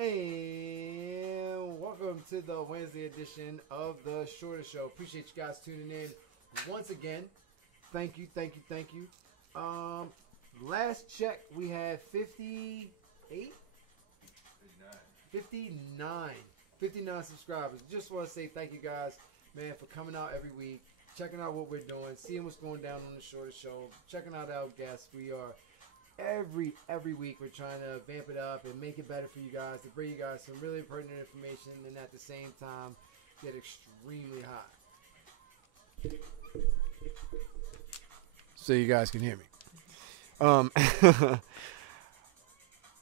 And welcome to the Wednesday edition of the Shorter Show. Appreciate you guys tuning in once again. Thank you. Last check we had 58? 59 subscribers. Just want to say thank you guys, man, for coming out every week, checking out what we're doing, seeing what's going down on the Shorter Show, checking out our guests. We are every week we're trying to vamp it up and make it better for you guys, to bring you guys some really pertinent information and at the same time get extremely hot. So you guys can hear me.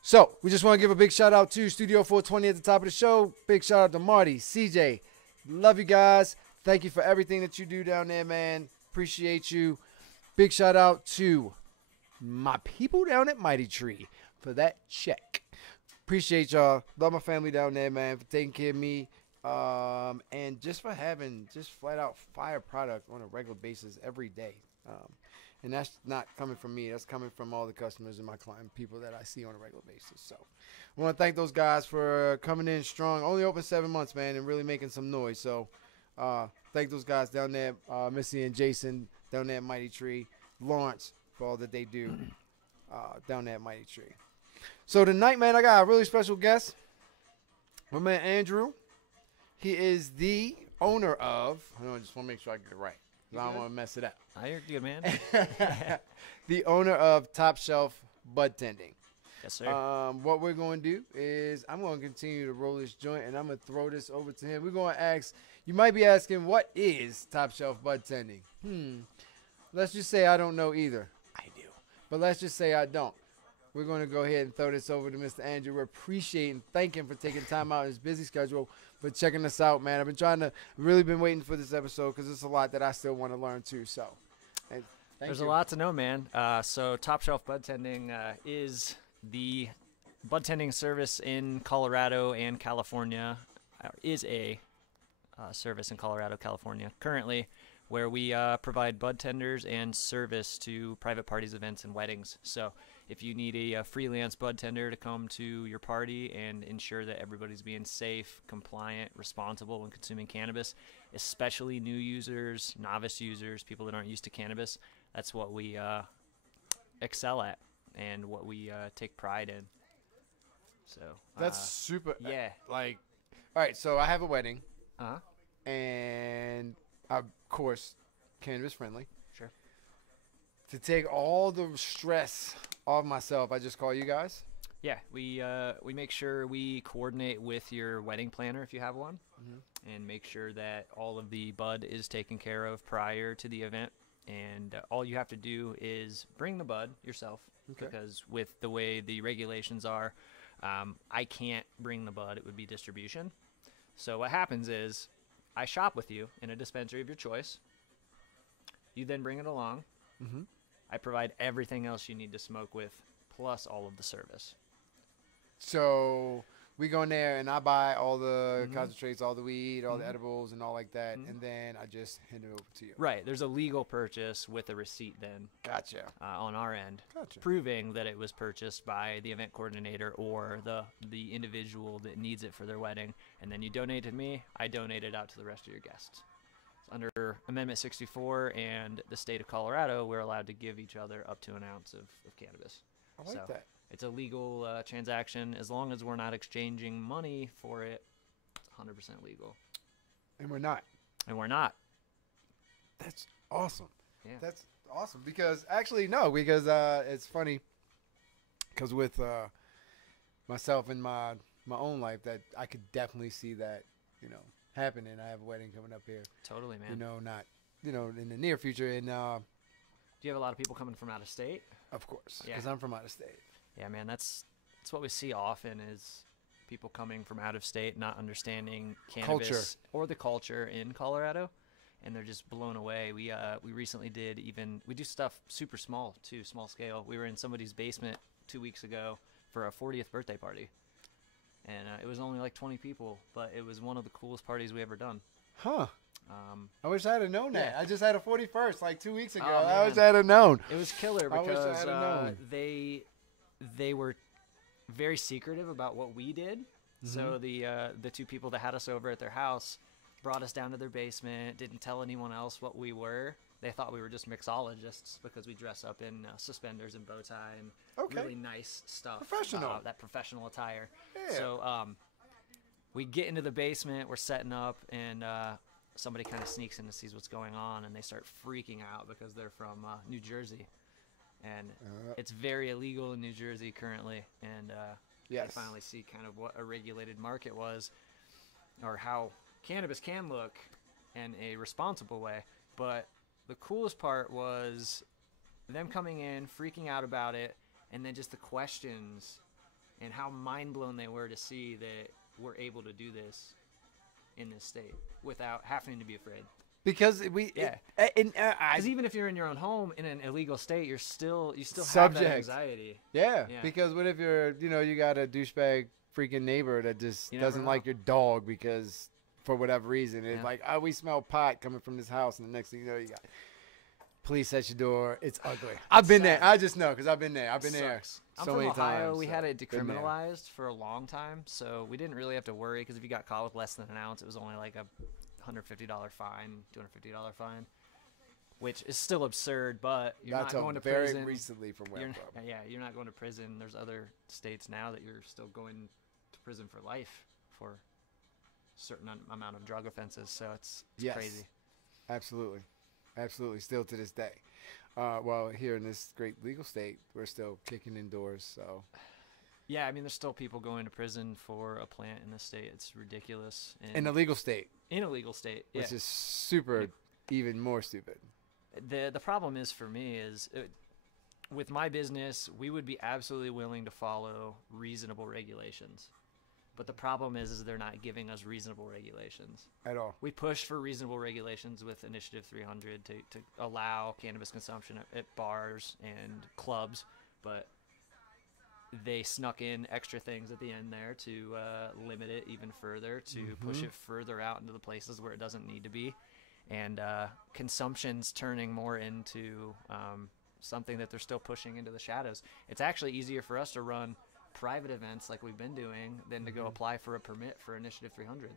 So we just want to give a big shout out to Studio 420 at the top of the show. Big shout out to Marty, CJ. Love you guys. Thank you for everything that you do down there, man. Appreciate you. Big shout out to my people down at Mighty Tree for that check. Appreciate y'all. Love my family down there, man, for taking care of me. And just for having just flat out fire product on a regular basis every day. And that's not coming from me. That's coming from all the customers and my client people that I see on a regular basis. So I want to thank those guys for coming in strong. Only open 7 months, man, and really making some noise. So thank those guys down there, Missy and Jason down there at Mighty Tree, Lawrence, for all that they do down there at Mighty Tree. So tonight, man, I got a really special guest. My man Andrew. He is the owner of, I just want to make sure I get it right. I don't want to mess it up. You're good, man. The owner of Top Shelf Budtending. Yes, sir. What we're going to do is I'm going to continue to roll this joint, and I'm going to throw this over to him. We're going to ask, you might be asking, what is Top Shelf Budtending? Let's just say I don't know either. I do. But let's just say I don't. We're going to go ahead and throw this over to Mr. Andrew. We appreciate and thank him for taking time out of his busy schedule for checking us out, man. I've really been waiting for this episode because there's a lot that I still want to learn too. So, there's a lot to know, man. So Top Shelf Budtending is the budtending service in Colorado and California. Is a service in Colorado, California, currently, where we provide bud tenders and service to private parties, events, and weddings. So if you need a freelance bud tender to come to your party and ensure that everybody's being safe, compliant, responsible when consuming cannabis, especially new users, novice users, people that aren't used to cannabis, that's what we excel at and what we take pride in. So that's super. Yeah. Like, all right, so I have a wedding. Uh-huh. And of course, cannabis friendly. Sure. To take all the stress off myself, I just call you guys. Yeah, we make sure we coordinate with your wedding planner if you have one, and make sure that all of the bud is taken care of prior to the event. And all you have to do is bring the bud yourself, because with the way the regulations are, I can't bring the bud. It would be distribution. So what happens is I shop with you in a dispensary of your choice. You then bring it along. I provide everything else you need to smoke with, plus all of the service. So we go in there and I buy all the concentrates, all the weed, all the edibles and all like that, and then I just hand it over to you. Right. There's a legal purchase with a receipt then. Gotcha. On our end. Gotcha. Proving that it was purchased by the event coordinator or the individual that needs it for their wedding. And then you donate to me, I donate it out to the rest of your guests. Under Amendment 64 and the state of Colorado, we're allowed to give each other up to an ounce of cannabis. I like that. It's a legal transaction. As long as we're not exchanging money for it, it's 100% legal. And we're not. And we're not. That's awesome. Yeah. That's awesome. Because it's funny. Because with myself and my own life, that I could definitely see that, happening. I have a wedding coming up here. Totally, man. Not, in the near future. And do you have a lot of people coming from out of state? Of course, because I'm from out of state. Yeah, man, that's what we see often is people coming from out of state, not understanding cannabis or the culture in Colorado, and they're just blown away. We recently we do stuff super small too, small scale. We were in somebody's basement 2 weeks ago for a 40th birthday party. And it was only like 20 people, but it was one of the coolest parties we ever done. Huh. I wish I had known that. Yeah. I just had a 41st like 2 weeks ago. Oh, I wish I had known. It was killer because I wish I had known. they were very secretive about what we did. So the two people that had us over at their house brought us down to their basement, didn't tell anyone else what we were. They thought we were just mixologists because we dress up in suspenders and bow tie and really nice stuff. Professional. That professional attire. Yeah. So we get into the basement, we're setting up, and somebody kind of sneaks in and sees what's going on, and they start freaking out because they're from New Jersey. And it's very illegal in New Jersey currently. And they finally see kind of what a regulated market was, or how cannabis can look in a responsible way. But the coolest part was them coming in, freaking out about it, and then just the questions and how mind blown they were to see that we're able to do this in this state without having to be afraid. Because because even if you're in your own home in an illegal state, you still subject. Have that anxiety. Yeah, because what if you're, you got a douchebag freaking neighbor that just doesn't like your dog because for whatever reason. It's like, oh, we smell pot coming from this house, and the next thing you know, you got police at your door. It's ugly. I've been there. I just know because I've been there. I've been there so many times. I'm from Ohio. We had it decriminalized for a long time, so we didn't really have to worry because if you got caught with less than an ounce, it was only like a $150 fine, $250 fine, which is still absurd, but you're not going to prison. Very recently from where I'm from. Yeah, you're not going to prison. There's other states now that you're still going to prison for life for a certain amount of drug offenses, so it's crazy. Absolutely. Still to this day. Well, here in this great legal state, we're still kicking indoors, so... Yeah, I mean, there's still people going to prison for a plant in this state. It's ridiculous. In a legal state. In a legal state, yeah. Which is super, even more stupid. The problem is, for me, is with my business, we would be absolutely willing to follow reasonable regulations. But the problem is they're not giving us reasonable regulations. At all. We pushed for reasonable regulations with Initiative 300 to allow cannabis consumption at bars and clubs, but... they snuck in extra things at the end there to limit it even further, to push it further out into the places where it doesn't need to be. And consumption's turning more into something that they're still pushing into the shadows. It's actually easier for us to run private events like we've been doing than to go apply for a permit for Initiative 300.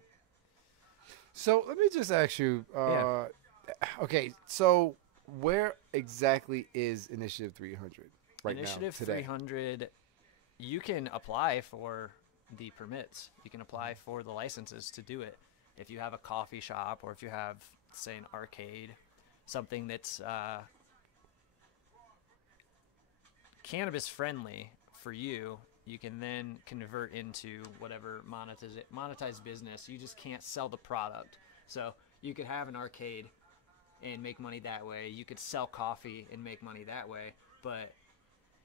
So let me just ask you, okay, so where exactly is Initiative 300 right now, Initiative 300... You can apply for the permits. You can apply for the licenses to do it. If you have a coffee shop or if you have, say, an arcade, something that's cannabis friendly for you, you can then convert into whatever monetized business. You just can't sell the product. So you could have an arcade and make money that way. You could sell coffee and make money that way, but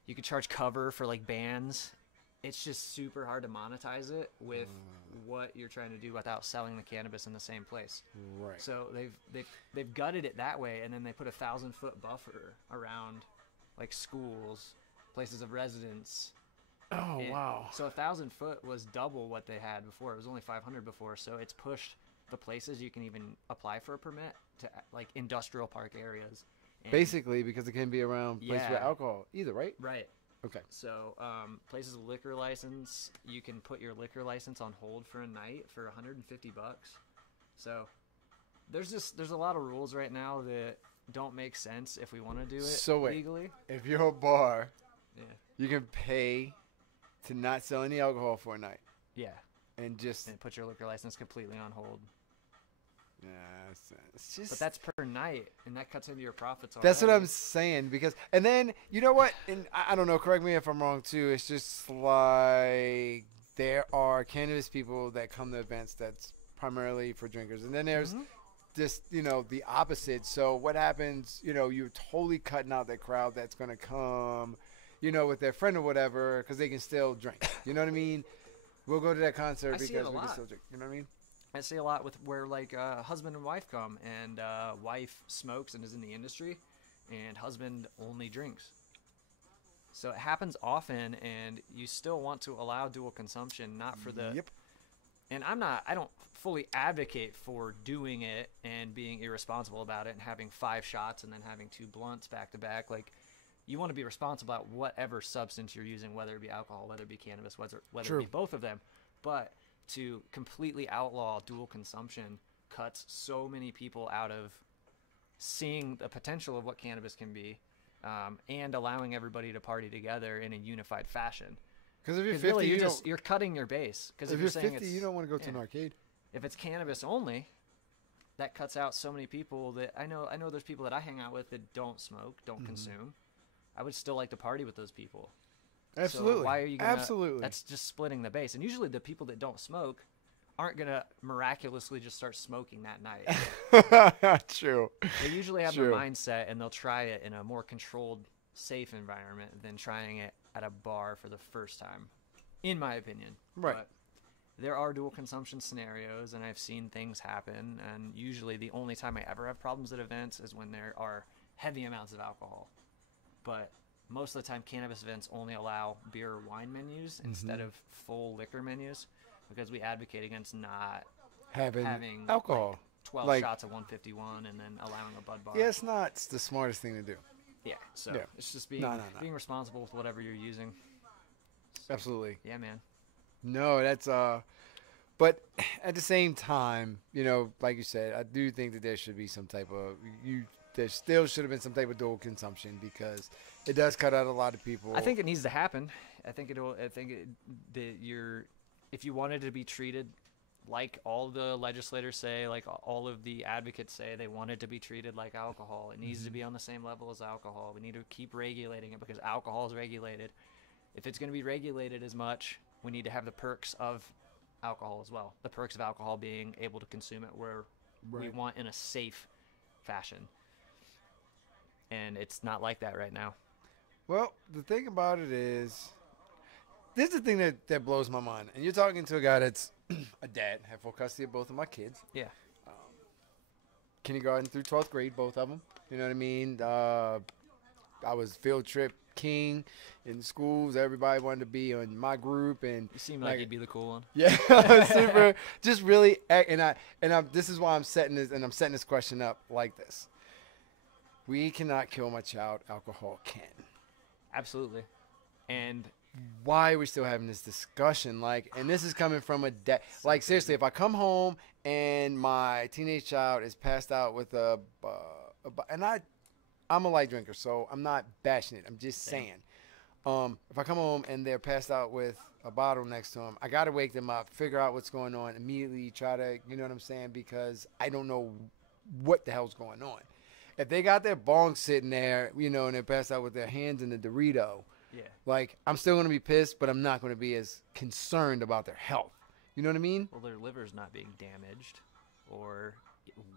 you could charge cover for like bands. It's just super hard to monetize it with what you're trying to do without selling the cannabis in the same place. Right. So they've gutted it that way, and then they put a 1,000-foot buffer around like schools, places of residence. Oh, wow. So 1,000 foot was double what they had before. It was only 500 before. So it's pushed the places you can even apply for a permit to like industrial park areas. Basically, because it can be around places with alcohol either, right? Right. Okay. So places with liquor license, you can put your liquor license on hold for a night for $150. So there's a lot of rules right now that don't make sense if we want to do it legally. If you're a bar, you can pay to not sell any alcohol for a night. Yeah. And put your liquor license completely on hold. Yeah, it's just. But that's per night, and that cuts into your profits. That's what I'm saying, and then you know what? And I don't know. Correct me if I'm wrong too. It's just like there are cannabis people that come to events that's primarily for drinkers, and then there's just the opposite. So what happens? You're totally cutting out that crowd that's gonna come, with their friend or whatever, because they can still drink. You know what I mean? We'll go to that concert because we can still drink. You know what I mean? I see a lot with where like husband and wife come, and wife smokes and is in the industry, and husband only drinks. So it happens often, and you still want to allow dual consumption, not for the. Yep. And I don't fully advocate for doing it and being irresponsible about it and having 5 shots and then having 2 blunts back to back. Like, you want to be responsible about whatever substance you're using, whether it be alcohol, whether it be cannabis, whether it be both of them. But to completely outlaw dual consumption cuts so many people out of seeing the potential of what cannabis can be, and allowing everybody to party together in a unified fashion. Because if you're 50, really, you're cutting your base. Because if you're you're 50, you don't want to go to an arcade. If it's cannabis only, that cuts out so many people that I know there's people that I hang out with that don't smoke, don't consume. I would still like to party with those people. Absolutely. So why are you gonna, Absolutely. That's just splitting the base. And usually the people that don't smoke aren't going to miraculously just start smoking that night. True. They usually have their mindset, and they'll try it in a more controlled, safe environment than trying it at a bar for the first time, in my opinion. Right. But there are dual consumption scenarios, and I've seen things happen, and usually the only time I ever have problems at events is when there are heavy amounts of alcohol. But most of the time, cannabis events only allow beer or wine menus instead of full liquor menus, because we advocate against not having alcohol. 12 shots of 151 and then allowing a Bud bar. Yeah, it's not the smartest thing to do. Yeah, so it's just being responsible with whatever you're using. So, absolutely. Yeah, man. No, that's but at the same time, you know, like you said, I do think that there should be some type of there still should have been some type of dual consumption, because it does cut out a lot of people. I think it needs to happen. If you wanted to be treated like all the legislators say, like all of the advocates say, they want it to be treated like alcohol. It needs to be on the same level as alcohol. We need to keep regulating it, because alcohol is regulated. If it's going to be regulated as much, we need to have the perks of alcohol as well. The perks of alcohol being able to consume it where we want, in a safe fashion. And it's not like that right now. Well, the thing about it is, this is the thing that blows my mind. And you're talking to a guy that's a dad, have full custody of both of my kids. Yeah. Kindergarten through 12th grade, both of them. You know what I mean? I was field trip king in schools. Everybody wanted to be on my group, and you seem like you'd be the cool one. Yeah, super. Just really, and I. This is why I'm setting this question up like this. We cannot kill my child. Alcohol can. Absolutely. And why are we still having this discussion? Like, and this is coming from a dad. Like, seriously, if I come home and my teenage child is passed out with and I'm a light drinker, so I'm not bashing it. I'm just saying. If I come home and they're passed out with a bottle next to them, I got to wake them up, figure out what's going on, immediately try to, you know what I'm saying? Because I don't know what the hell's going on. If they got their bong sitting there, you know, and they're passed out with their hands in the Dorito, like, I'm still going to be pissed, but I'm not going to be as concerned about their health. You know what I mean? Well, their liver's not being damaged, or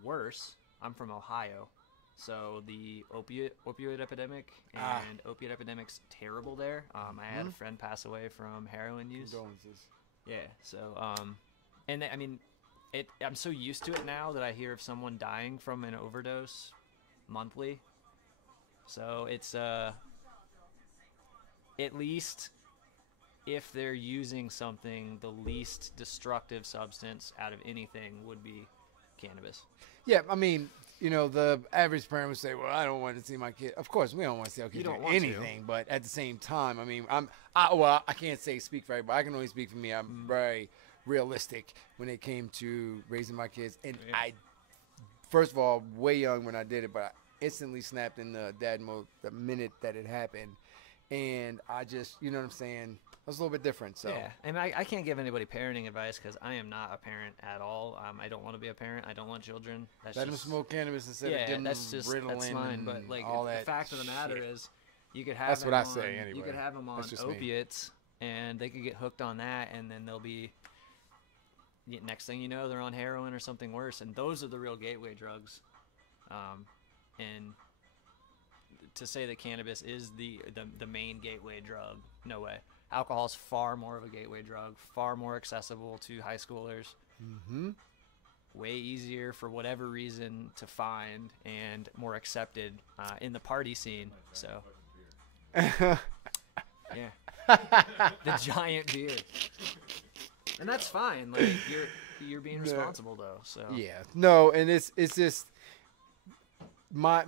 worse, I'm from Ohio. So the opioid epidemic and opioid epidemic's terrible there. I had a friend pass away from heroin use. Condolences. Yeah. So, I mean, I'm so used to it now that I hear of someone dying from an overdose monthly. So it's at least if they're using something, the least destructive substance out of anything would be cannabis. Yeah, I mean, you know, the average parent would say, well, I don't want to see my kid. Of course, we don't want to see our kid do anything, but at the same time, I mean, I can't speak for everybody. I can only speak for me. I'm very realistic when it came to raising my kids. And I, first of all, way young when I did it, but I instantly snapped in the dad mode the minute that it happened. And I just, you know what I'm saying? I was a little bit different. So yeah, and I can't give anybody parenting advice because I am not a parent at all. I don't want to be a parent. I don't want children. Let them smoke cannabis instead of giving them Ritalin. That's fine. But like, all the that fact of the matter is, you could have that's them what I say anyway. You could have them on opiates, and they could get hooked on that, and then they'll be. Next thing you know, they're on heroin or something worse, and those are the real gateway drugs. And to say that cannabis is the main gateway drug, no way. Alcohol is far more of a gateway drug, far more accessible to high schoolers. Mm-hmm. Way easier for whatever reason to find, and more accepted in the party scene. So, yeah, the giant beer, and that's fine. Like you're being responsible though. So yeah, no, and it's just. My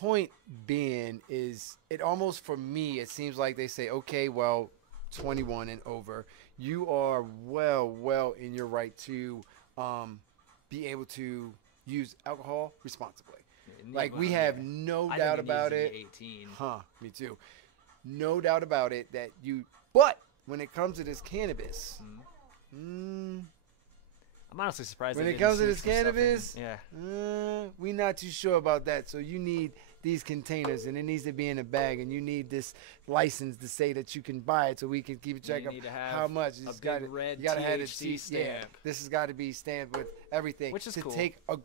point being is, it almost, for me, it seems like they say, okay, well, 21 and over, you are well in your right to be able to use alcohol responsibly. Like, we have no doubt about it. 18. Huh, me too. No doubt about it that you, but when it comes to this cannabis, I'm honestly surprised. When it comes to this cannabis, yeah, we not too sure about that. So you need these containers, and it needs to be in a bag, and you need this license to say that you can buy it, so we can keep track of how much. You got to have a stamp. Yeah, this has got to be stamped with everything. Which is cool. Take a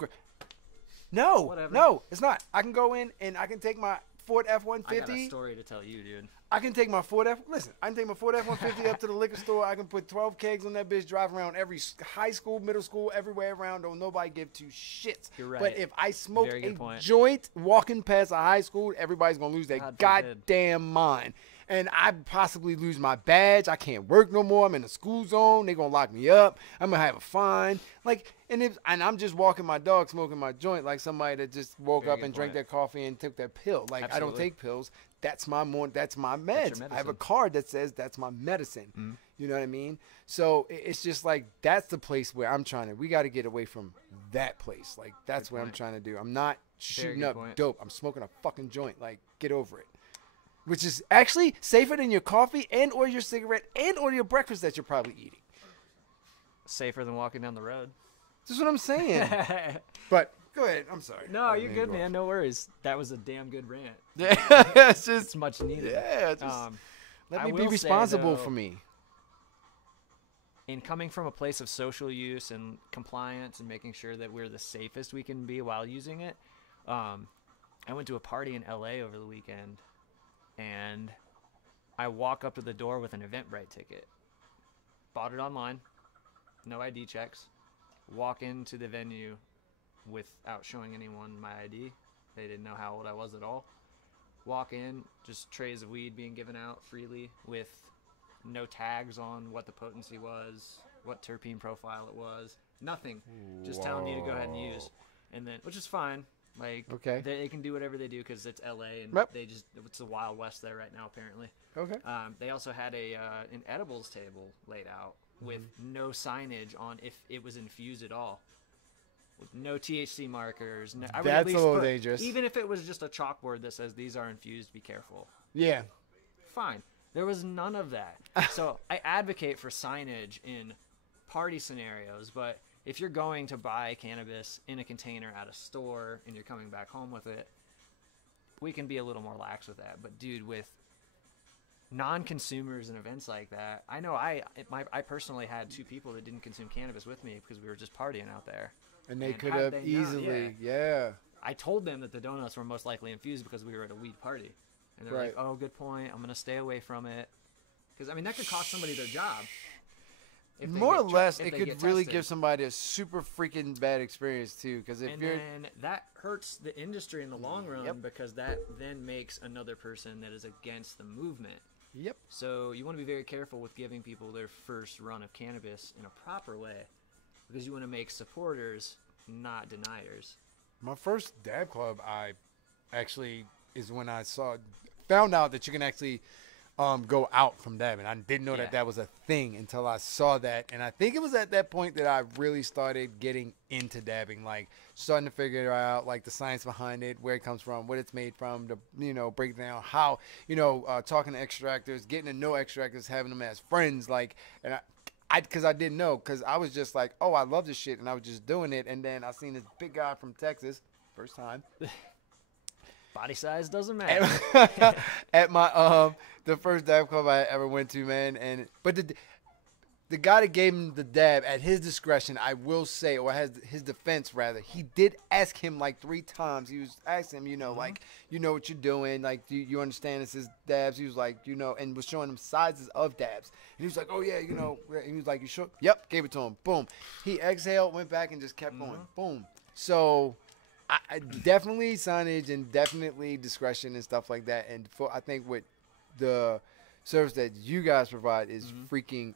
Whatever. No, it's not. I can go in and I can take my Ford F-150. I got a story to tell you, dude. I can take my Ford F-150 up to the liquor store. I can put 12 kegs on that bitch, drive around every high school, middle school, everywhere around. Don't nobody give two shits. You're right. But if I smoke a point. joint walking past a high school, everybody's going to lose their goddamn mind. And I possibly lose my badge. I can't work no more. I'm in the school zone. They're going to lock me up. I'm going to have a fine. Like, and I'm just walking my dog, smoking my joint like somebody that just woke up and drank their coffee and took their pill. Like, absolutely. I don't take pills. That's my meds. I have a card that says that's my medicine. Mm-hmm. You know what I mean? So it's just like, that's the place where I'm trying to, we got to get away from that place. Like, that's what I'm trying to do. I'm not shooting up dope. I'm smoking a fucking joint. Like, get over it. Which is actually safer than your coffee and or your cigarette and or your breakfast that you're probably eating. Safer than walking down the road. That's what I'm saying. But go ahead. I'm sorry. No, you're good, man. No worries. That was a damn good rant. Yeah, it's much needed. Yeah, let me be responsible for me. In coming from a place of social use and compliance and making sure that we're the safest we can be while using it, I went to a party in LA over the weekend. And I walk up to the door with an Eventbrite ticket. Bought it online. No ID checks. Walk into the venue without showing anyone my ID. They didn't know how old I was at all. Walk in, just trays of weed being given out freely with no tags on what the potency was, what terpene profile it was. Nothing. Just telling you to go ahead and use. And then, which is fine. Like, okay, they can do whatever they do because it's LA and it's the Wild West there right now, apparently. Okay. They also had an edibles table laid out with no signage on if it was infused at all, with no THC markers. No, I would That's at least a little dangerous. Even if it was just a chalkboard that says these are infused, be careful. Yeah. Fine. There was none of that. So I advocate for signage in party scenarios, but if you're going to buy cannabis in a container at a store and you're coming back home with it, we can be a little more lax with that. But dude, with non-consumers and events like that, I know I personally had 2 people that didn't consume cannabis with me because we were just partying out there. And they could have easily, I told them that the donuts were most likely infused because we were at a weed party. And they're like, oh, good point. I'm going to stay away from it. Because, I mean, that could cost somebody their job. More or less, it could really give somebody a super freaking bad experience too. Because if you're, then that hurts the industry in the long run because that then makes another person that is against the movement. Yep. So you want to be very careful with giving people their first run of cannabis in a proper way, because you want to make supporters, not deniers. My first dab club, I actually is when I found out that you can actually go out from dabbing. I didn't know that was a thing until I saw that. And I think it was at that point that I really started getting into dabbing, like starting to figure out like the science behind it, where it comes from, what it's made from, to break down how, talking to extractors, getting to know extractors, having them as friends. Like, and because I didn't know, because I was just like, oh, I love this shit. And I was just doing it. And then I seen this big guy from Texas, first time. Body size doesn't matter. At my the first dab club I ever went to, man, but the guy that gave him the dab, at his discretion, I will say, or has his defense rather, he did ask him like 3 times. He was asking him, like, you know what you're doing, like, do you understand this is dabs? He was like, and was showing him sizes of dabs. And he was like, oh yeah, and he was like, you sure? Yep, gave it to him. Boom. He exhaled, went back, and just kept going. Boom. So I definitely signage and definitely discretion and stuff like that. And I think what the service that you guys provide is freaking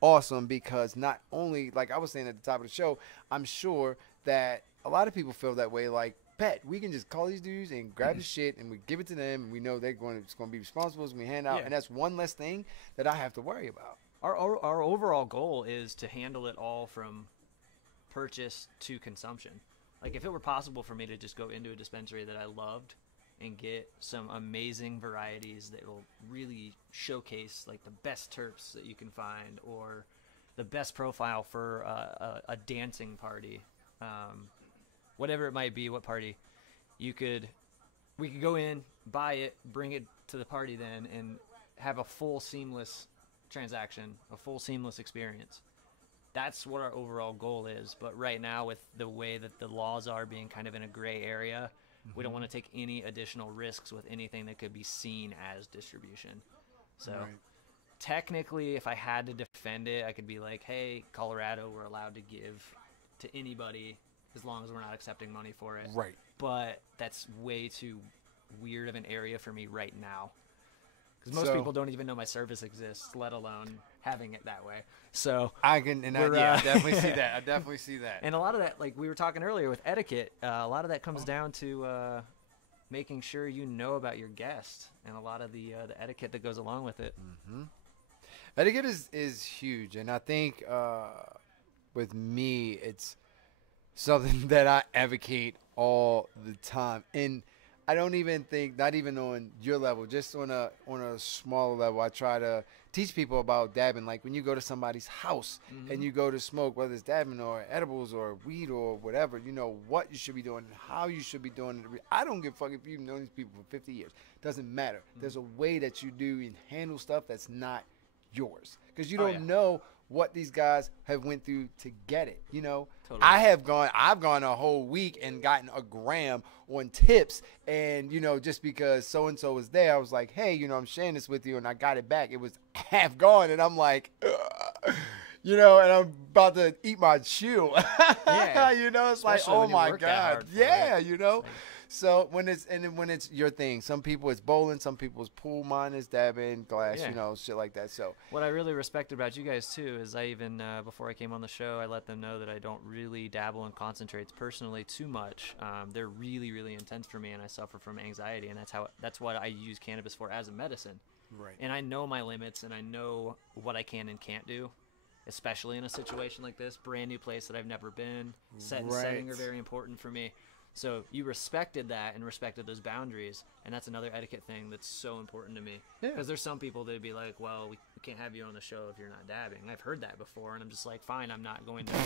awesome, because not only, like I was saying at the top of the show, I'm sure that a lot of people feel that way. Like, Pat, we can just call these dudes and grab the shit and we give it to them, and we know it's going to be responsible as we hand out, and that's one less thing that I have to worry about. Our overall goal is to handle it all from purchase to consumption. Like if it were possible for me to just go into a dispensary that I loved and get some amazing varieties that will really showcase like the best terps that you can find, or the best profile for a dancing party, whatever it might be, what party, we could go in, buy it, bring it to the party then, and have a full seamless transaction, a full seamless experience. That's what our overall goal is. But right now, with the way that the laws are being kind of in a gray area, we don't want to take any additional risks with anything that could be seen as distribution. So technically, if I had to defend it, I could be like, hey, Colorado, we're allowed to give to anybody as long as we're not accepting money for it. Right. But that's way too weird of an area for me right now. Because most people don't even know my service exists, let alone having it that way. So I definitely see that. I definitely see that. And a lot of that, like we were talking earlier with etiquette, a lot of that comes down to making sure you know about your guest and a lot of the etiquette that goes along with it. Etiquette is huge, and I think with me, it's something that I advocate all the time. And I don't even think, not even on your level, just on a smaller level, I try to teach people about dabbing. Like when you go to somebody's house and you go to smoke, whether it's dabbing or edibles or weed or whatever, you know what you should be doing and how you should be doing it. I don't give a fuck if you've known these people for 50 years. Doesn't matter. There's a way that you do and handle stuff that's not yours, because you don't know what these guys have went through to get it, you know. Totally. I've gone a whole week and gotten a gram on tips, and you know, just because so and so was there, I was like, hey, you know, I'm sharing this with you, and I got it back. It was half gone, and I'm like, you know, and I'm about to eat my shoe. You know, it's especially like, oh my god, you know. So when it's your thing, some people it's bowling, some people it's pool, mine is dabbing, glass, you know, shit like that. So what I really respect about you guys too is I even before I came on the show, I let them know that I don't really dabble in concentrates personally too much. They're really, really intense for me, and I suffer from anxiety, and that's what I use cannabis for as a medicine. Right. And I know my limits, and I know what I can and can't do, especially in a situation like this, brand new place that I've never been. Set and setting are very important for me. So you respected that and respected those boundaries, and that's another etiquette thing that's so important to me. Because there's some people that'd be like, well, we can't have you on the show if you're not dabbing. I've heard that before, and I'm just like, fine, I'm not going to come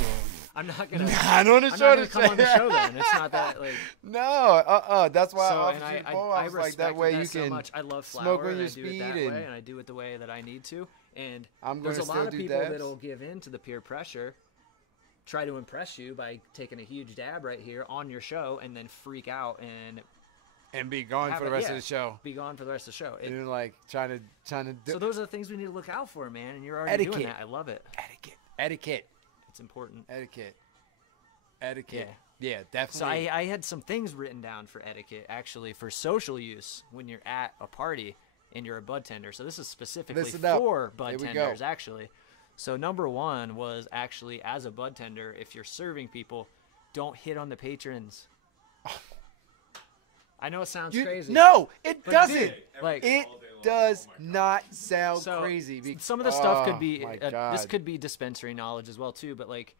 on the show then. It's not that, like... No, that's why I like that way you so can much. I love flower, smoke on and your I do it speed, that way, and I do it the way that I need to. And there's a lot of people that'll give in to the peer pressure, try to impress you by taking a huge dab right here on your show, and then freak out and be gone for the rest of the show. Be gone for the rest of the show. And like trying to do. So those are the things we need to look out for, man. And you're already doing that. I love it. Etiquette. It's important. Etiquette. Yeah, definitely. So I had some things written down for etiquette, actually, for social use when you're at a party and you're a bud tender. So this is specifically for bud tenders, actually. So number one was actually, as a bud tender, if you're serving people, don't hit on the patrons. I know it sounds crazy. No, it doesn't. Dude, like, it does not sound crazy. Some of the stuff could be, this could be dispensary knowledge as well too, but like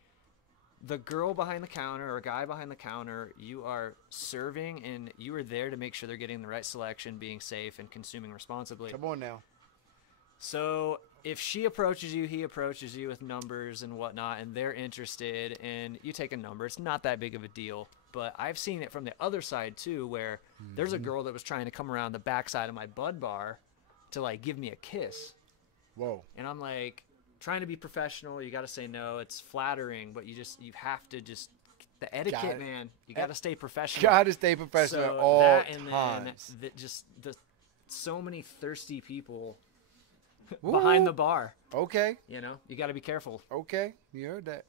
the girl behind the counter or guy behind the counter, you are serving and you are there to make sure they're getting the right selection, being safe, and consuming responsibly. Come on now. So if she approaches you, he approaches you with numbers and whatnot, and they're interested, and you take a number, it's not that big of a deal. But I've seen it from the other side too, where there's a girl that was trying to come around the backside of my bud bar to like give me a kiss. Whoa. And I'm like, trying to be professional, you got to say no. It's flattering, but you have to just the etiquette, man. You got to stay professional. Got to stay professional so all that, times. And then so many thirsty people behind the bar. Okay. You know, you got to be careful. Okay, you heard that.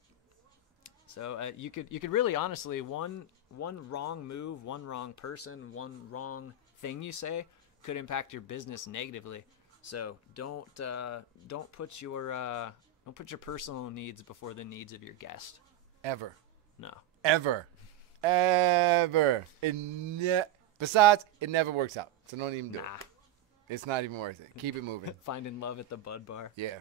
So you could really honestly one wrong move, one wrong person, one wrong thing you say could impact your business negatively. So don't put your personal needs before the needs of your guest. Ever. No. Ever. Besides, it never works out. So don't even do it. It's not even worth it. Keep it moving. Finding love at the bud bar. Yeah.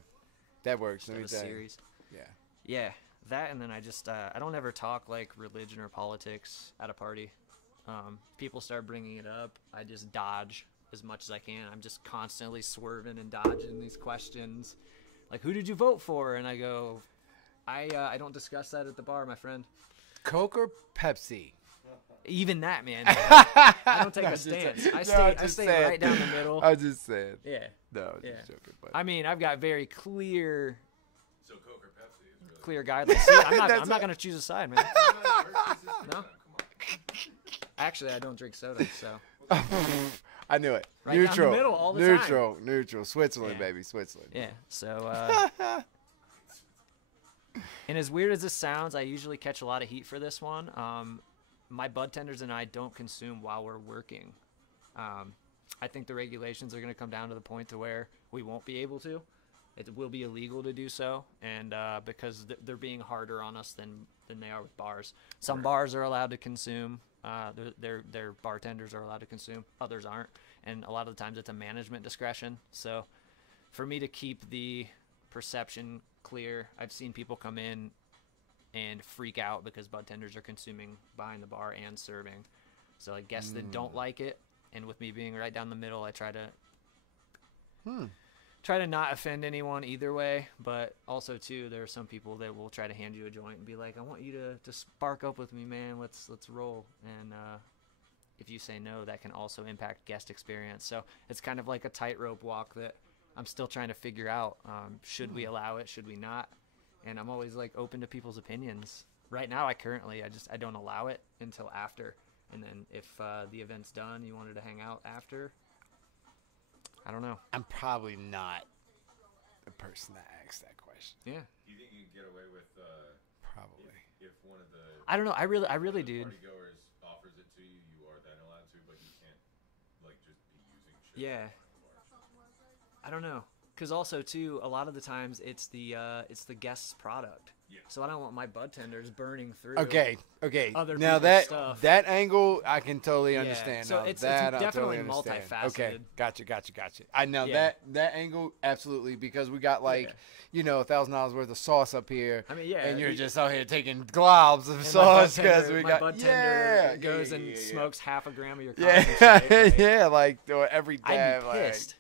that works. Let me tell you. Series. Yeah. Yeah, that, and then I just I don't ever talk like religion or politics at a party. People start bringing it up, I just dodge as much as I can. I'm just constantly swerving and dodging these questions, like who did you vote for? And I go, I don't discuss that at the bar, my friend. Coke or Pepsi? Even that, man. I don't take a stance. I stay right down the middle. I just said. Yeah. No, I was just joking. But. I mean, I've got very clear. So Coke or Pepsi is really clear guidelines. See, I'm not going to choose a side, man. No. Actually, I don't drink soda, so. I knew it. Right down the middle all the time. Neutral. Switzerland, baby. Switzerland. Yeah. So. And as weird as this sounds, I usually catch a lot of heat for this one. My bud tenders and I don't consume while we're working. I think the regulations are going to come down to the point to where we won't be able to. It will be illegal to do so, and because they're being harder on us than they are with bars. Some bars are allowed to consume. Their bartenders are allowed to consume. Others aren't, and a lot of the times it's a management discretion. So for me to keep the perception clear, I've seen people come in and freak out because bud tenders are consuming behind the bar and serving. So I guess that don't like it, and with me being right down the middle, I try to not offend anyone either way. But also too, there are some people that will try to hand you a joint and be like, I want you to spark up with me, man, let's roll. And if you say no, that can also impact guest experience. So it's kind of like a tightrope walk that I'm still trying to figure out. Should we allow it? Should we not? And I'm always like open to people's opinions. Right now, I don't allow it until after. And then if the event's done, you wanted to hang out after, I don't know. I'm probably not the person that asks that question. Yeah. Do you think you can get away with probably if one of the I don't know. I really do. Party goers offers it to you, you are then allowed to, but you can't like just be using shit. Yeah. I don't know. Because also too, a lot of the times it's the guest's product. Yeah. So I don't want my bud tenders burning through. Okay. Other now stuff. that angle I can totally understand. So it's definitely multifaceted. Okay, gotcha. I know that angle absolutely, because we got like $1,000 worth of sauce up here. I mean, and you're just out here taking globs of sauce because we got bud tender goes and smokes half a gram of your like every dab. I'd be pissed.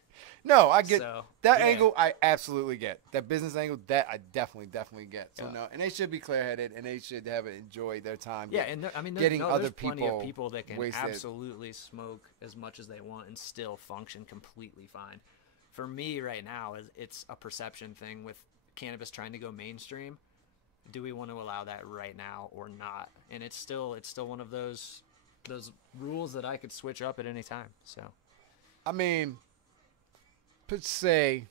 No, I get that angle. I absolutely get that business angle. That I definitely get. So no, and they should be clear-headed, and they should enjoy their time. Yeah, and getting other there's people. Plenty of people that can wasted. absolutely smoke as much as they want and still function completely fine. For me, right now, it's a perception thing with cannabis trying to go mainstream. Do we want to allow that right now or not? And it's still one of those rules that I could switch up at any time. So, I mean.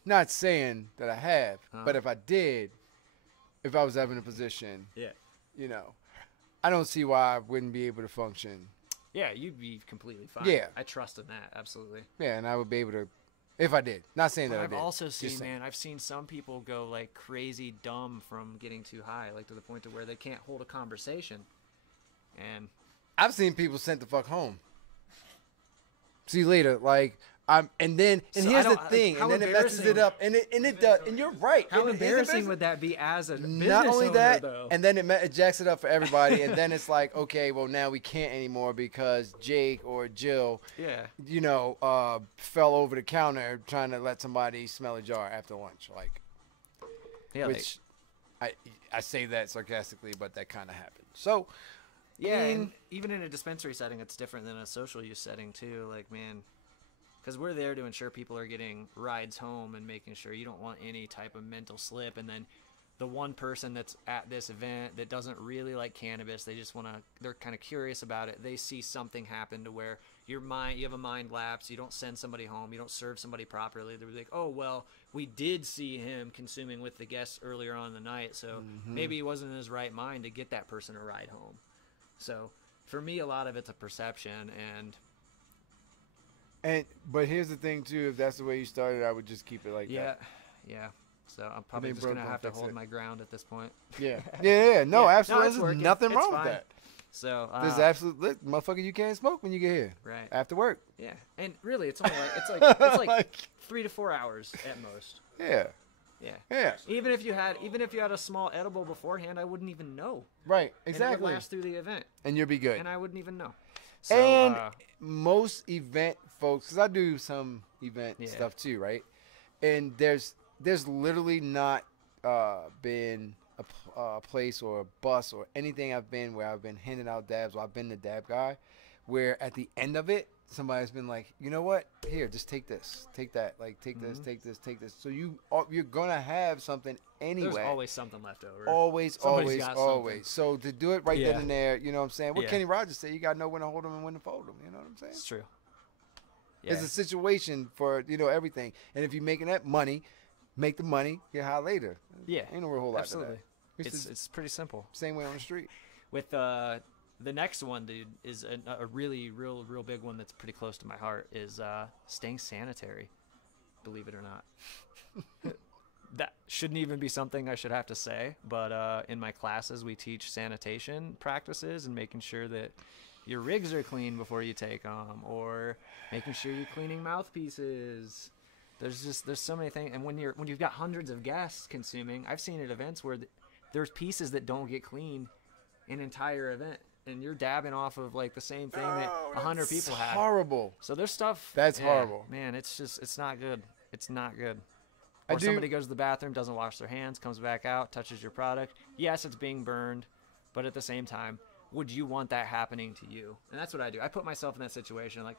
Not saying that I have, but if I did, if I was ever in a position, I don't see why I wouldn't be able to function. Yeah, you'd be completely fine. Yeah. I trust in that, absolutely. Yeah, and I would be able to, if I did. Not saying that I did. I've also seen, I've seen some people go like crazy dumb from getting too high, like to the point to where they can't hold a conversation. And I've seen people sent the fuck home. See you later, like... and here's the thing, and then it messes it up, and it does, and you're right. How embarrassing would that be as a business not only that, owner, though? and then it jacks it up for everybody, and then it's like, okay, well now we can't anymore because Jake or Jill, fell over the counter trying to let somebody smell a jar after lunch, which I say that sarcastically, but that kind of happened. So, yeah, and even in a dispensary setting, it's different than a social use setting too. Like, man. Because we're there to ensure people are getting rides home and making sure you don't want any type of mental slip. And then the one person that's at this event that doesn't really like cannabis, they're kind of curious about it. They see something happen to where you have a mind lapse. You don't send somebody home. You don't serve somebody properly. They're like, oh, well, we did see him consuming with the guests earlier on in the night. So maybe he wasn't in his right mind to get that person a ride home. So for me, a lot of it's a perception. But here's the thing too. If that's the way you started, I would just keep it like that. Yeah. So I'm probably just gonna have to hold my ground at this point. Yeah. No, absolutely. There's nothing wrong with that. So there's absolutely, motherfucker, you can't smoke when you get here. Right. After work. Yeah. And really, it's only it's like 3 to 4 hours at most. Yeah. Yeah. Yeah. Even if you had a small edible beforehand, I wouldn't even know. Right. And it Exactly. would last through the event. And you'll be good. And I wouldn't even know. So, And most event folks, because I do some event stuff too, right? And there's literally not been a place or a bus or anything I've been where I've been handing out dabs or I've been the dab guy, where at the end of it, somebody's been like, you know what? Here, just take this, take that, like take this, take this, take this. So you're gonna have something anyway. There's always something left over. Always. So to do it right then Yeah. and there, you know what I'm saying? What Yeah. Kenny Rogers said, you gotta know when to hold them and when to fold them. You know what I'm saying? It's true. It's a situation for everything. And if you're making that money, make the money, get high later. Yeah. Ain't no real whole lot Absolutely. to that. It's pretty simple. Same way on the street. With the next one, dude, is a really real big one that's pretty close to my heart is staying sanitary. Believe it or not. That shouldn't even be something I should have to say, but in my classes we teach sanitation practices and making sure that your rigs are clean before you take them, or making sure you're cleaning mouthpieces. There's so many things, and when you've got hundreds of guests consuming, I've seen at events where there's pieces that don't get cleaned an entire event, and you're dabbing off of like the same thing that 100 people have. Horrible. So there's stuff. That's horrible. Man, it's not good. It's not good. Or somebody goes to the bathroom, doesn't wash their hands, comes back out, touches your product. Yes, it's being burned, but at the same time, would you want that happening to you? And that's what I do. I put myself in that situation. Like,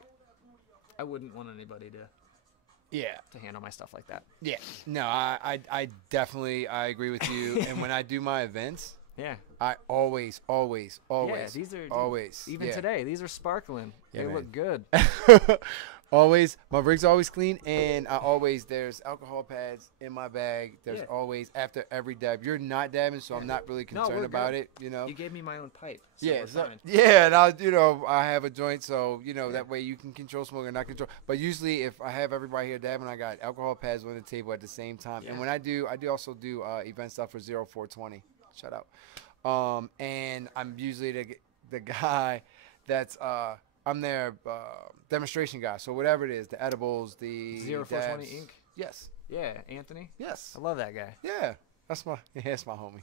I wouldn't want anybody to handle my stuff like that. Yeah. No, I definitely agree with you. And when I do my events, yeah, I always. Yeah, these are always. Even today, these are sparkling. Yeah, they man. look good. Always, my rig's always clean, and there's alcohol pads in my bag. There's always, after every dab. You're not dabbing, so I'm not really concerned about it, you know. You gave me my own pipe. So Yeah, we're fine. and I have a joint, so that way you can control smoke and not control. But usually, if I have everybody here dabbing, I got alcohol pads on the table at the same time. Yeah. And when I do also do event stuff for 0420. Shout out. And I'm usually the guy that's I'm their demonstration guy. So whatever it is, the edibles, the 0420 dabs. Inc. Yes. Yeah, Anthony. Yes. I love that guy. Yeah. That's my homie.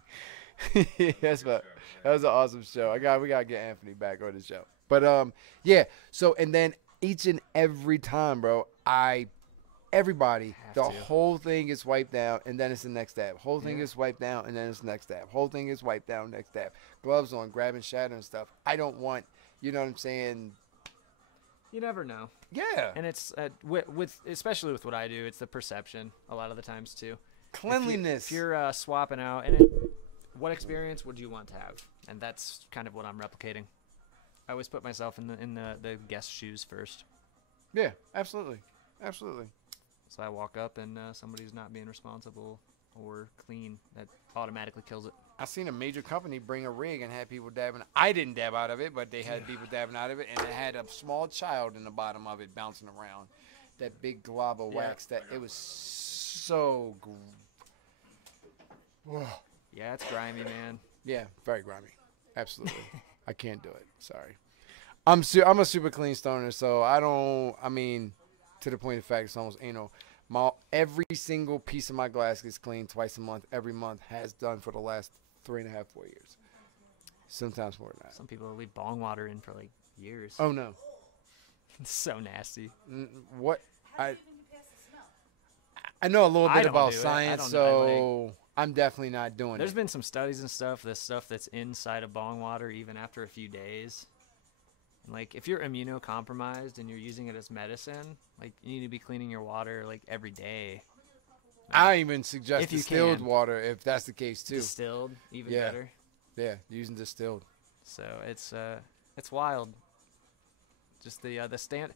That was an awesome show. We gotta get Anthony back on the show. But so and then each and every time, bro, the whole thing is wiped down, and then it's the next dab. Whole thing is wiped down, and then it's the next dab. Whole thing is wiped down, next dab. Gloves on, grabbing shatter and stuff. I don't want, you know what I'm saying? You never know. Yeah. And it's with especially with what I do, it's the perception a lot of the times too. Cleanliness. If you're swapping out, what experience would you want to have? And that's kind of what I'm replicating. I always put myself in the guest shoes first. Yeah, absolutely. So I walk up and somebody's not being responsible or clean, that automatically kills it. I seen a major company bring a rig and had people dabbing. I didn't dab out of it, but they had people dabbing out of it, and it had a small child in the bottom of it bouncing around. That big glob of wax. That it was so. Yeah, it's grimy, man. Yeah, very grimy. Absolutely. I can't do it. Sorry. I'm a super clean stoner, so to the point of fact, it's almost anal. Every single piece of my glass gets cleaned twice a month. Every month has done for the last 3.5, 4 years. Sometimes more than that. Some people leave bong water in for like years. Oh no. It's so nasty. What I know a little bit about science, so I'm definitely not doing it. There's been some studies and stuff. This stuff that's inside of bong water, even after a few days. Like, if you're immunocompromised and you're using it as medicine, like, you need to be cleaning your water, like, every day. I even suggest distilled water if that's the case, too. Distilled, even better. Yeah, using distilled. So, it's wild. Just the stand.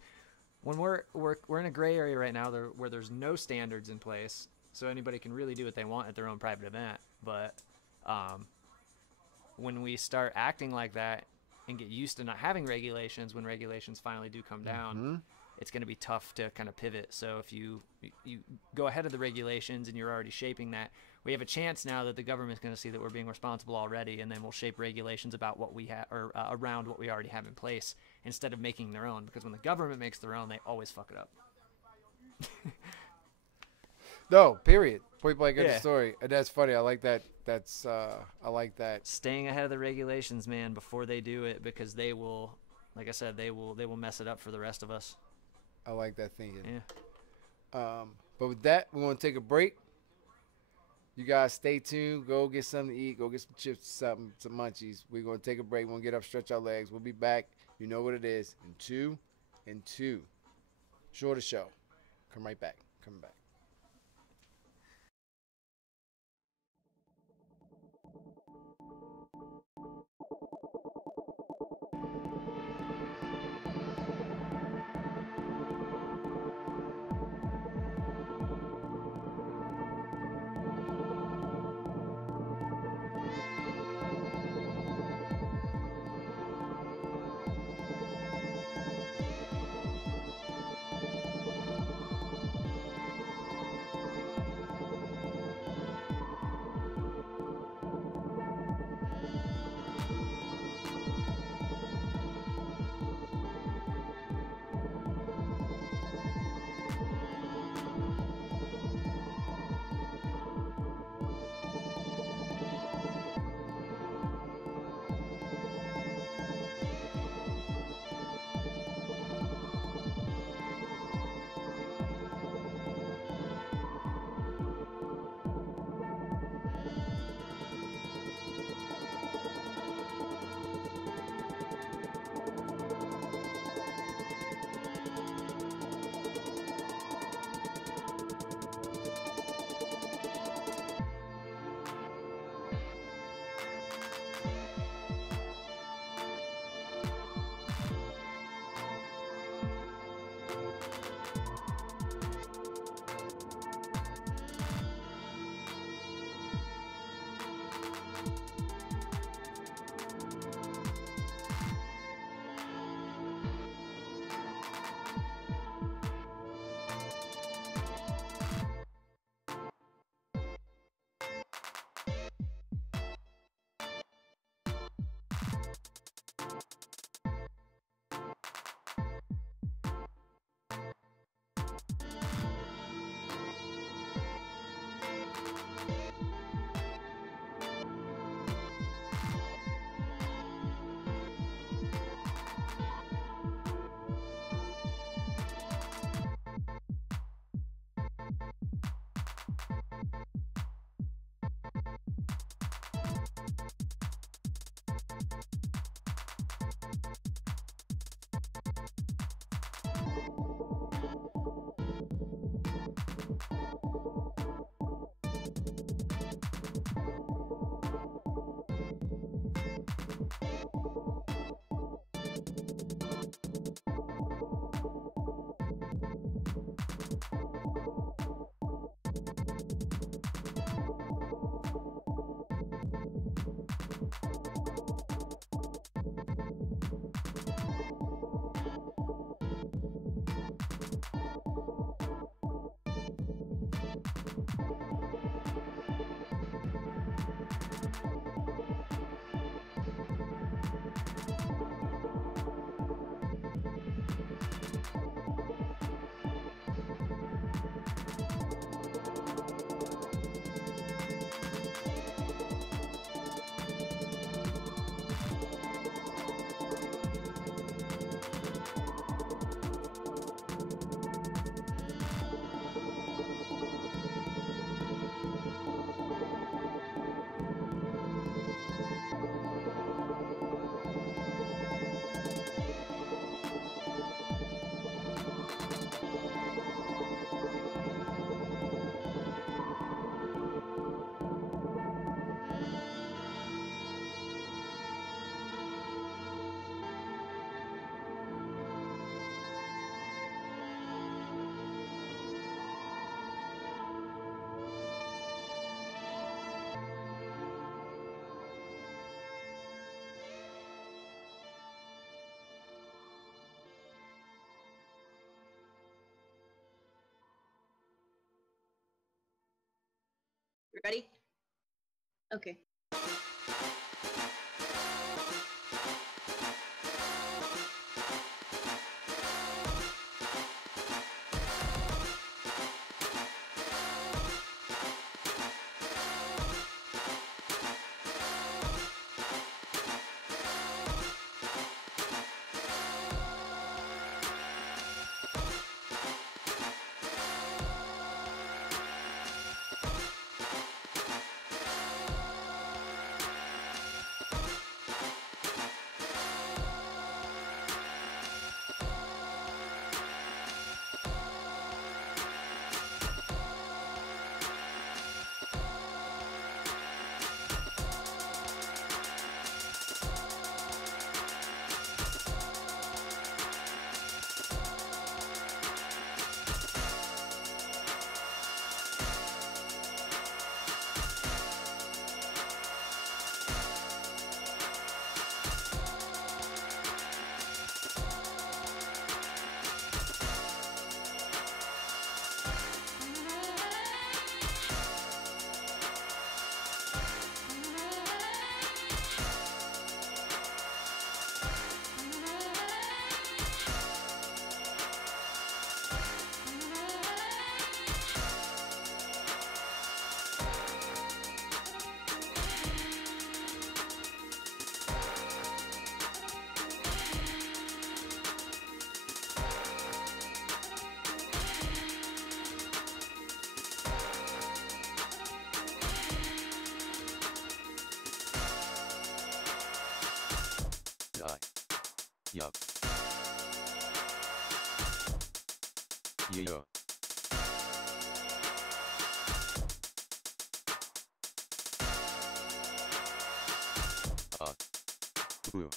When we're in a gray area right now where there's no standards in place, so anybody can really do what they want at their own private event. But when we start acting like that, and get used to not having regulations, when regulations finally do come down, it's going to be tough to kind of pivot. So if you go ahead of the regulations and you're already shaping that, we have a chance now that the government's going to see that we're being responsible already, and then we'll shape regulations about what we have or around what we already have in place instead of making their own. Because when the government makes their own, they always fuck it up. No, period. Point blank end of Yeah. story. And that's funny. I like that. That's I like that. Staying ahead of the regulations, man, before they do it, because they will, like I said, they will mess it up for the rest of us. I like that thinking. Yeah. But with that, we're gonna take a break. You guys stay tuned. Go get something to eat. Go get some chips, something, some munchies. We're gonna take a break. We're gonna get up, stretch our legs. We'll be back. You know what it is. In 2 and 2. Shorter show. Come right back. Coming back. Ready? Okay. Yup. Yeah. Boo.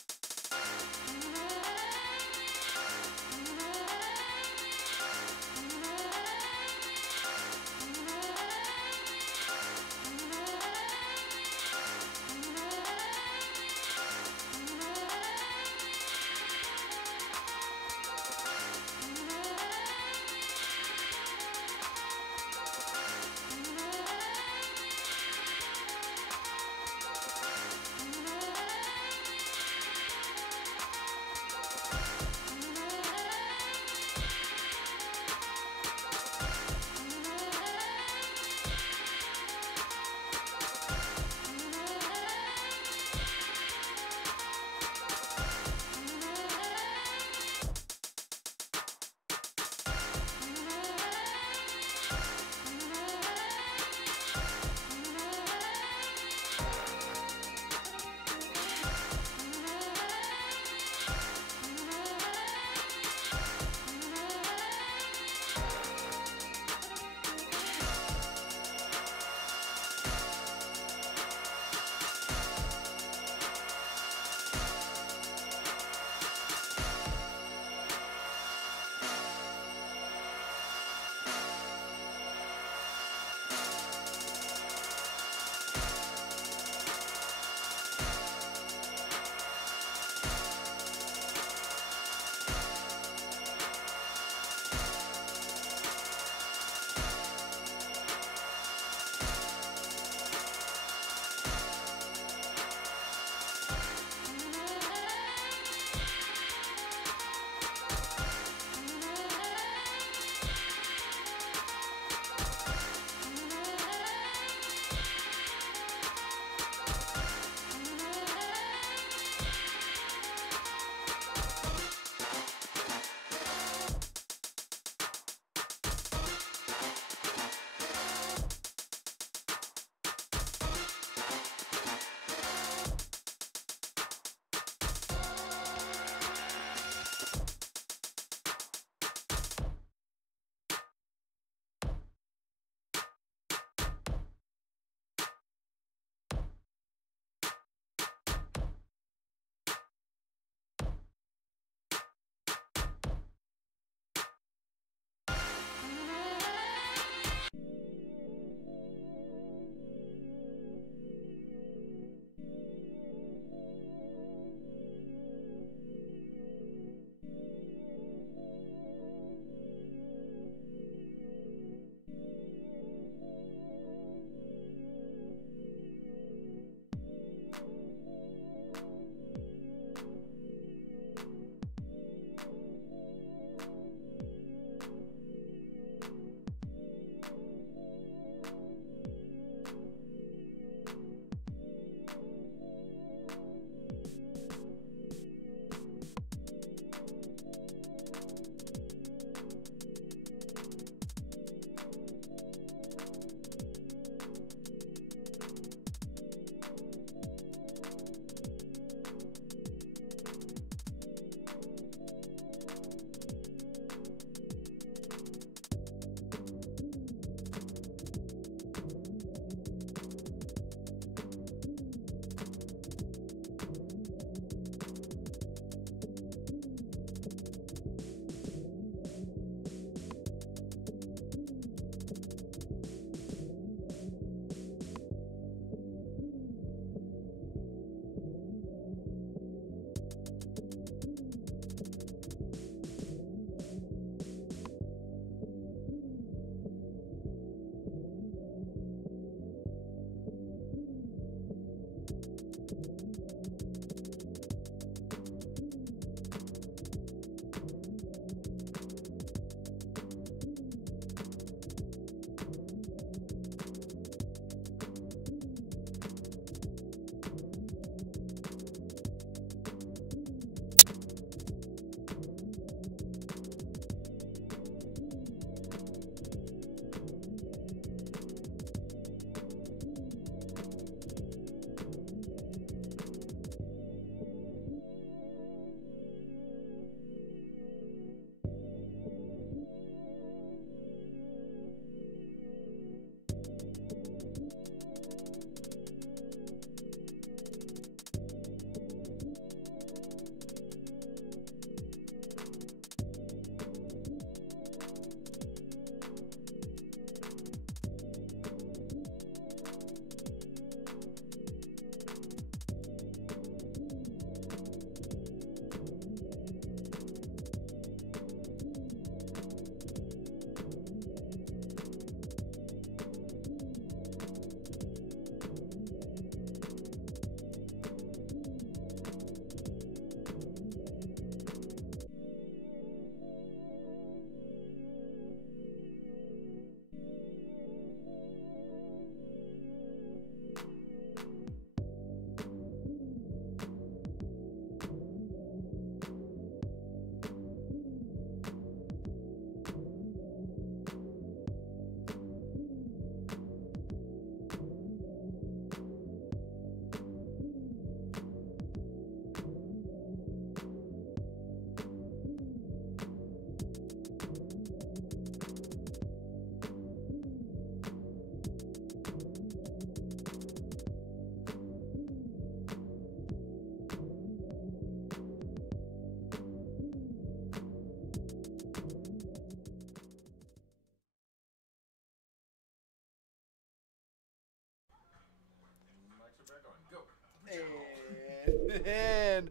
And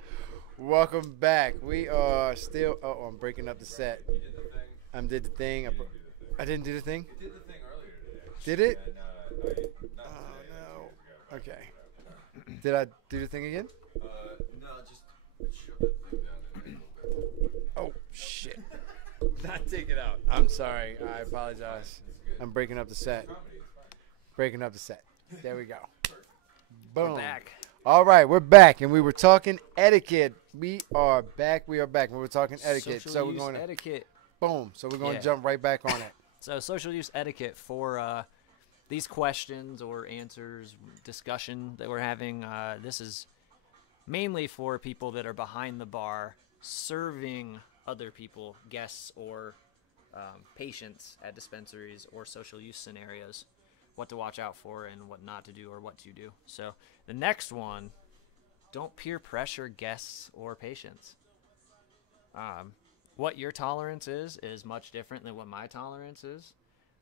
welcome back. We are still. Oh, I'm breaking up the set. You did the thing. I did the thing. I didn't do the thing. You did the thing earlier today. Did it? And, not today, No. 2 years ago. Okay. Did I do the thing again? No, just shove that thing down in there a little bit. Oh shit! Not take it out. I'm sorry. I apologize. I'm breaking up the set. Breaking up the set. There we go. Boom. We're back. All right, we're back, and we were talking etiquette. We are back. We are back. We were talking etiquette. Social So we're use going to etiquette. boom. So we're going to Yeah. jump right back on it. So social use etiquette for these questions or answers, discussion that we're having. This is mainly for people that are behind the bar serving other people, guests or patients at dispensaries or social use scenarios, what to watch out for and what not to do or what to do. So the next one, don't peer pressure guests or patients. What your tolerance is much different than what my tolerance is.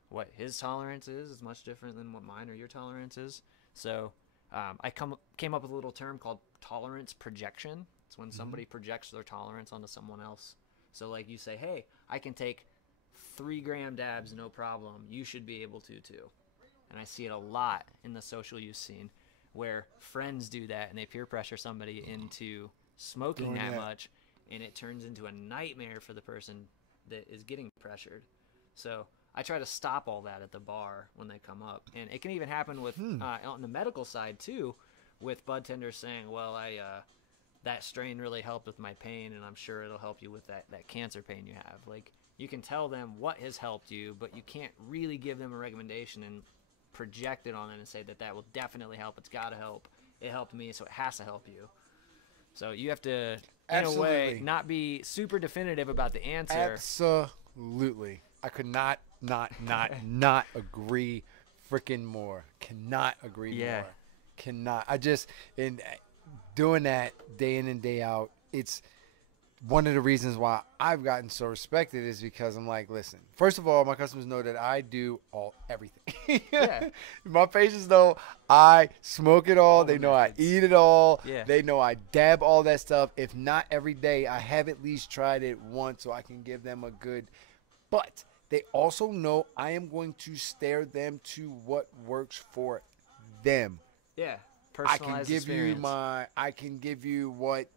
What his tolerance is much different than what mine or your tolerance is. So I came up with a little term called tolerance projection. It's when somebody projects their tolerance onto someone else. So like you say, hey, I can take 3 gram dabs, no problem. You should be able to too. And I see it a lot in the social use scene where friends do that and they peer pressure somebody into smoking that much, and it turns into a nightmare for the person that is getting pressured. So I try to stop all that at the bar when they come up. And it can even happen with on the medical side too, with bud tenders saying, well, that strain really helped with my pain, and I'm sure it'll help you with that cancer pain you have. Like, you can tell them what has helped you, but you can't really give them a recommendation and project it on them and say that will definitely help. It's got to help. It helped me, so it has to help you. So you have to, in a way, not be super definitive about the answer. Absolutely. I could not agree freaking more. Cannot agree more. Cannot. In doing that day in and day out, it's one of the reasons why I've gotten so respected is because I'm like, listen, first of all, my customers know that I do everything. My patients know I smoke it all. They know I eat it all. They know I dab all that stuff. If not every day, I have at least tried it once so I can give them a good. But they also know I am going to steer them to what works for them. Yeah. Personalized experience. I can give you what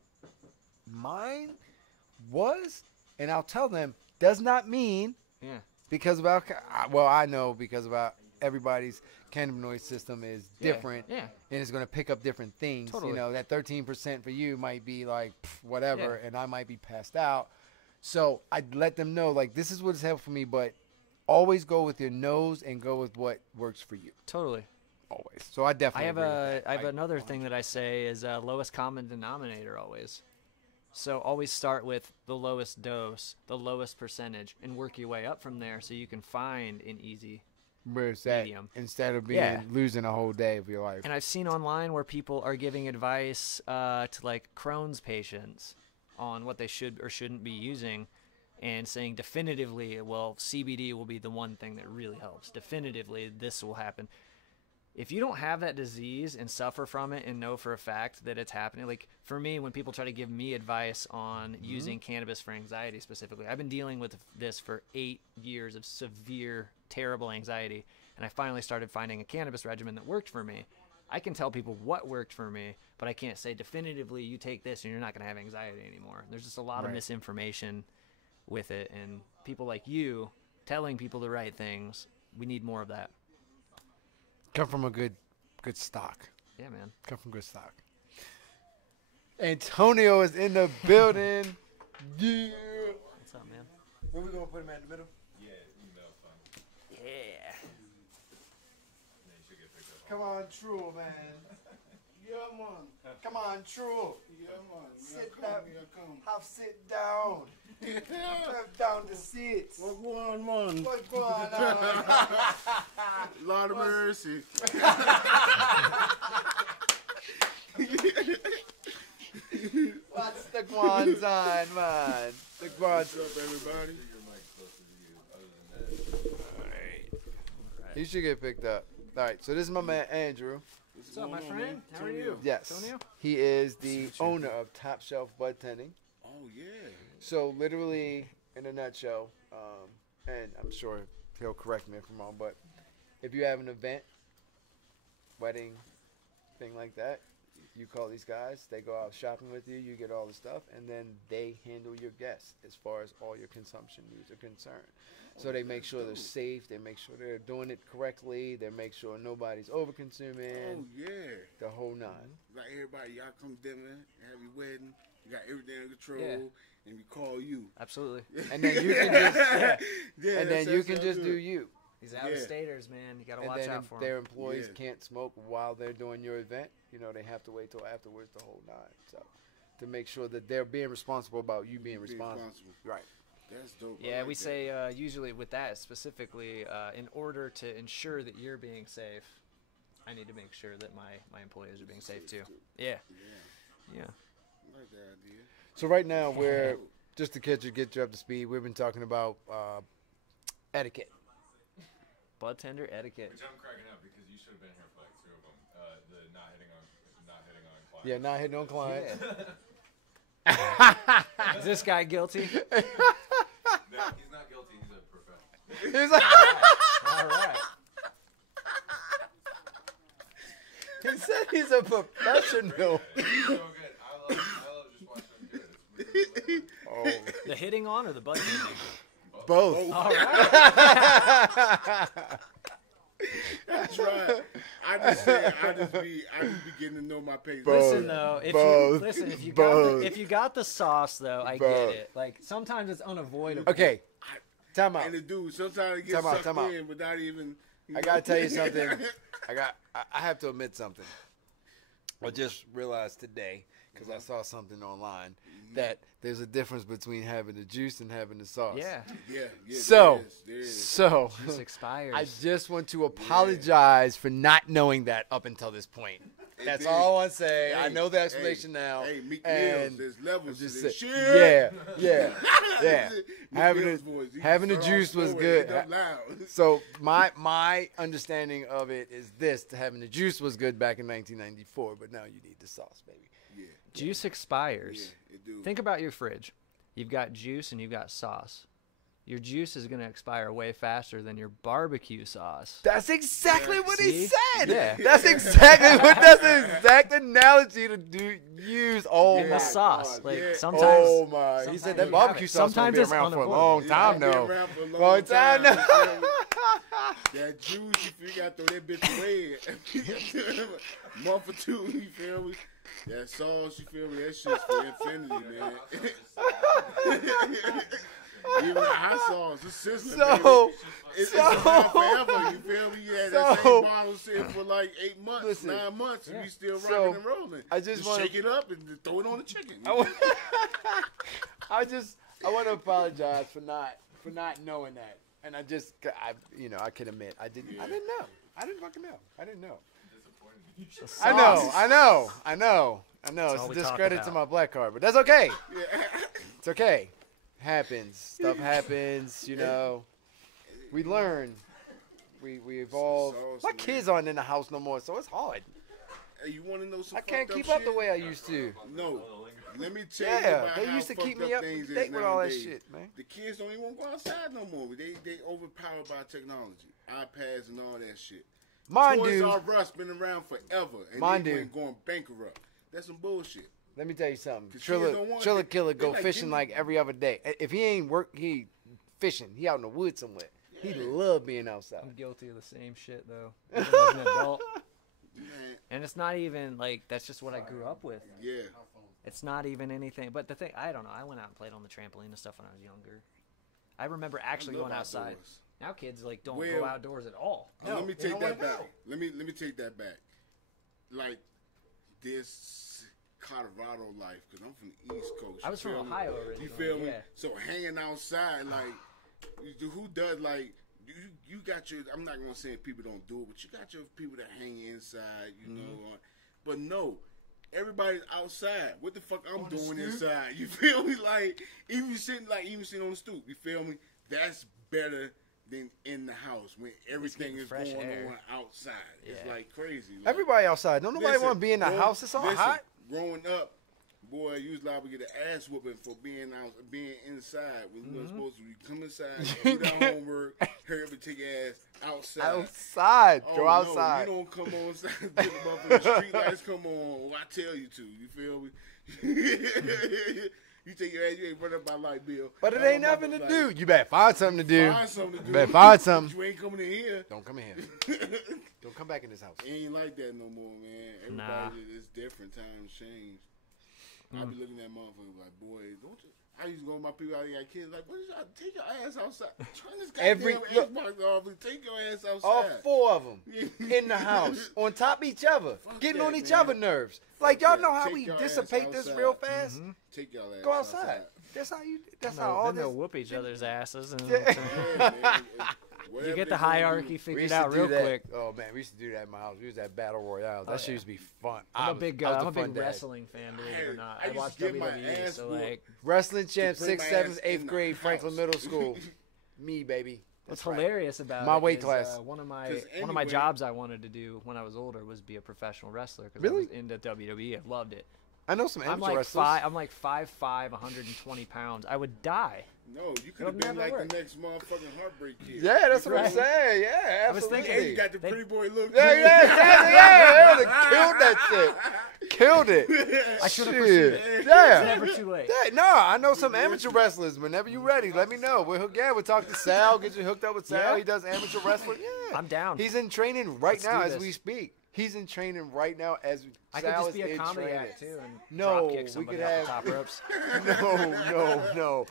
mine was, and I'll tell them does not mean because about I know because about everybody's cannabinoid system is different and it's going to pick up different things. You know, that 13% for you might be like whatever, and I might be passed out. So I let them know like this is what's helped for me, but always go with your nose and go with what works for you. Totally. Always. So I definitely I have another thing that I say is lowest common denominator always. So always start with the lowest dose, the lowest percentage, and work your way up from there so you can find an easy medium. Instead of losing a whole day of your life. And I've seen online where people are giving advice to like Crohn's patients on what they should or shouldn't be using and saying definitively, well, CBD will be the one thing that really helps. Definitively, this will happen. If you don't have that disease and suffer from it and know for a fact that it's happening, like for me, when people try to give me advice on using cannabis for anxiety specifically, I've been dealing with this for 8 years of severe, terrible anxiety, and I finally started finding a cannabis regimen that worked for me. I can tell people what worked for me, but I can't say definitively you take this and you're not going to have anxiety anymore. There's just a lot of misinformation with it, and people like you telling people the right things, we need more of that. Come from a good stock. Yeah, man. Come from good stock. Antonio is in the building. Yeah. What's up, man? Where we gonna put him at in the middle? Yeah, email fine. Yeah. And then you should get picked up. Come on, True, man. Yeah, man. Come on, True. Yeah, man. Sit Come, down. come. Have sit down. Have down the seats. What's going on, man? What's going on? Lord of mercy. What's the Guan's on, man? The Guan's. What's up, everybody? Your mic closer to you. Other than that, Alright. He should get picked up. Alright, so this is my man Andrew. What's up, my friend? How are you? Yes. Antonio? He is the owner of Top Shelf Budtending. Oh yeah. So literally, in a nutshell, and I'm sure he'll correct me if I'm wrong, but if you have an event, wedding, thing like that, you call these guys, they go out shopping with you, you get all the stuff, and then they handle your guests as far as all your consumption needs are concerned. So they make sure they're safe, they make sure they're doing it correctly, they make sure nobody's over-consuming. Oh yeah. The whole nine. Like everybody, y'all come dinner, have your wedding, you got everything under control, Yeah. and we call you. Absolutely. And then you can just, Yeah, and then you can just do you. These out-of-staters, man. You got to And watch then out for their them. employees Yeah. can't smoke while they're doing your event. You know, they have to wait till afterwards, the whole nine. So to make sure that they're being responsible about you being responsible. Right. That's dope. I Yeah, like we that. say usually with that specifically, in order to ensure that you're being safe, I need to make sure that my employees are being safe too. Yeah. Yeah, Yeah. I like that idea. So right now we're just to get you up to speed. We've been talking about etiquette. Budtender etiquette. Which I'm cracking up because you should have been here for like 2 of them. The not hitting on clients. Yeah, not hitting on clients. Is this guy guilty? No, he's not guilty. He's a professional. He's like, All right. he said he's a professional. He's so good. I love just watching him do it. It's really Oh, The hitting on or the budtending? both. All right. That's right. I just be getting to know my patients. Both. Listen though, Both. if you got the sauce though, I Both. get it. Like sometimes it's unavoidable. Okay, time out. And the dude, sometimes it gets Time out, sucked time out. in without even. I gotta tell you something. I have to admit something. I just realized today because I saw something online that there's a difference between having the juice and having the sauce. Yeah. Yeah. So, there is. so Juice expires. I just want to apologize for not knowing that up until this point. That's all I want to say. I know the explanation now. Hey, Meek and Mills, there's levels to just this say- shit. yeah. Meek Having Mill's it- voice, he having the can juice start was off good. slow and end up loud. So my understanding of it is this: having the juice was good back in 1994, but now you need the sauce, baby. Yeah, Juice expires. yeah, it do. Think about your fridge. You've got juice and you've got sauce. Your juice is going to expire way faster than your barbecue sauce. That's exactly what he See? said. Yeah. That's exactly what. That's the exact analogy to use. Oh And my the sauce. God, Like yeah. sometimes. Oh my! He sometimes said that you barbecue have it. sauce Sometimes gonna it's be around for a unavoidable. long time Been though. around for a long Long time time. now. That juice, you feel, got to throw that bitch away. Month or two, you feel me? That sauce, you feel me? That shit's for infinity, man. Even the hot sauce, it's sizzling, So, baby. It's around forever, you feel me? You had that So- same bottle sitting for like 8 months, Listen. 9 months, and Yeah. you still rocking So, and rolling. I just wanna- shake it up and throw it on the chicken. I want to apologize for not knowing that, and I can admit I didn't know. I didn't fucking know. I didn't know. The sauce. I know. It's all a we talk discredit to about. my black card, but that's okay. Yeah. It's okay. Happens. Stuff happens. You know. We learn. We evolve. Sauce, My man. kids aren't in the house no more, so it's hard. Hey, you want to know some I can't fucked keep up up the shit? way I used to. No. Let me tell you Yeah, about they how used to keep fucked me up things to is date with all that nowadays. shit, man. The kids don't even want to go outside no more. They overpowered by technology, iPads and all that shit. Mine Toys do. R Us been around forever, and Mine they do. ain't going bankrupt. That's some bullshit. Let me tell you something. 'Cause kids don't want Triller it. Killer They go like, fishing give me- like every other day. If he ain't he fishing. He out in the woods somewhere. He love being outside. I'm guilty of the same shit though. Even as an adult. Man, And it's not even like that's just what I grew up with. yeah. It's not even anything. But the thing, I don't know. I went out and played on the trampoline and stuff when I was younger. I remember actually I love going outside. outdoors. Now kids like don't Well, go outdoors at all. Let me they take don't that wanna back. Let me take that back. Like this Colorado life, because I'm from the East Coast. I was from Ohio originally. You feel me? Yeah. So hanging outside, like, who does like? You got your. I'm not gonna say people don't do it, but you got your people that hang inside. You know, but no. Everybody's outside. What the fuck I'm doing inside? You feel me? Like even sitting on the stoop. You feel me? That's better than in the house when everything is fresh going air. on outside. It's Yeah. like crazy. Like, Everybody outside. Don't nobody want to be in the house. It's all hot. Growing up, boy, you was liable to get an ass whooping for being inside when you were supposed to. You come inside, do that homework, hurry up and take your ass outside. Outside. Oh, Go no, outside. you don't come on inside. Get them up the street lights come on. Well, I tell you to. You feel me? You take your ass, you ain't run up my light bill. But it ain't nothing to do. You better find something to do. Find something to do. You better find something. You ain't coming in here. Don't come in here. Don't come back in this house. It ain't like that no more, man. Everybody is different. Times change. I be looking at motherfuckers like, boy, don't you? I used to go with my people out here, like kids, like, what is y'all? Take your ass outside. Turn this goddamn Xbox off and take your ass outside. All 4 of them in the house, on top of each other, getting on each other's nerves. Like, y'all know how we dissipate this real fast? Take your ass Go outside. That's how you. That's how all Then this. they'll whoop each other's asses. And Yeah, man. you get the hierarchy We figured used to out do real that. quick. Oh man, we used to do that in my house. We used that battle royale. That shit yeah. used to be fun. I'm a big I was the fun dad. wrestling fan, believe it or not. I I used watch to get my WWE, ass so whooped. like, Wrestling champ, To put 6th, my 7th, ass 8th in the grade, Franklin house. Middle School. Me, baby. what's That's right. hilarious about My it weight is, class. one of my 'Cause one of my anyway- jobs I wanted to do when I was older was be a professional wrestler because Really? I was into WWE. I loved it. I know some amateur I'm like wrestlers. I'm like 5'5", 120 pounds. I would die. No, you could have been never like work. the next motherfucking Heartbreak Kid. Yeah, that's what I'm Right. saying. Yeah, I was absolutely. thinking- Yeah, you got the pretty boy look. Yeah, exactly. Yeah, they killed that shit. Killed it. I should have Shit. pursued it. It's Yeah. never too late. Yeah, no, I know some amateur wrestlers. Whenever you ready, let me know. We'll talk to Sal. Get you hooked up with Sal. Yeah. He does amateur wrestling. Yeah, I'm down. He's in training right Let's now do as this. we speak. He's in training right now as I could Sal just be is a in comedy training. act too and No, drop kick we somebody could off the have- top ropes. No.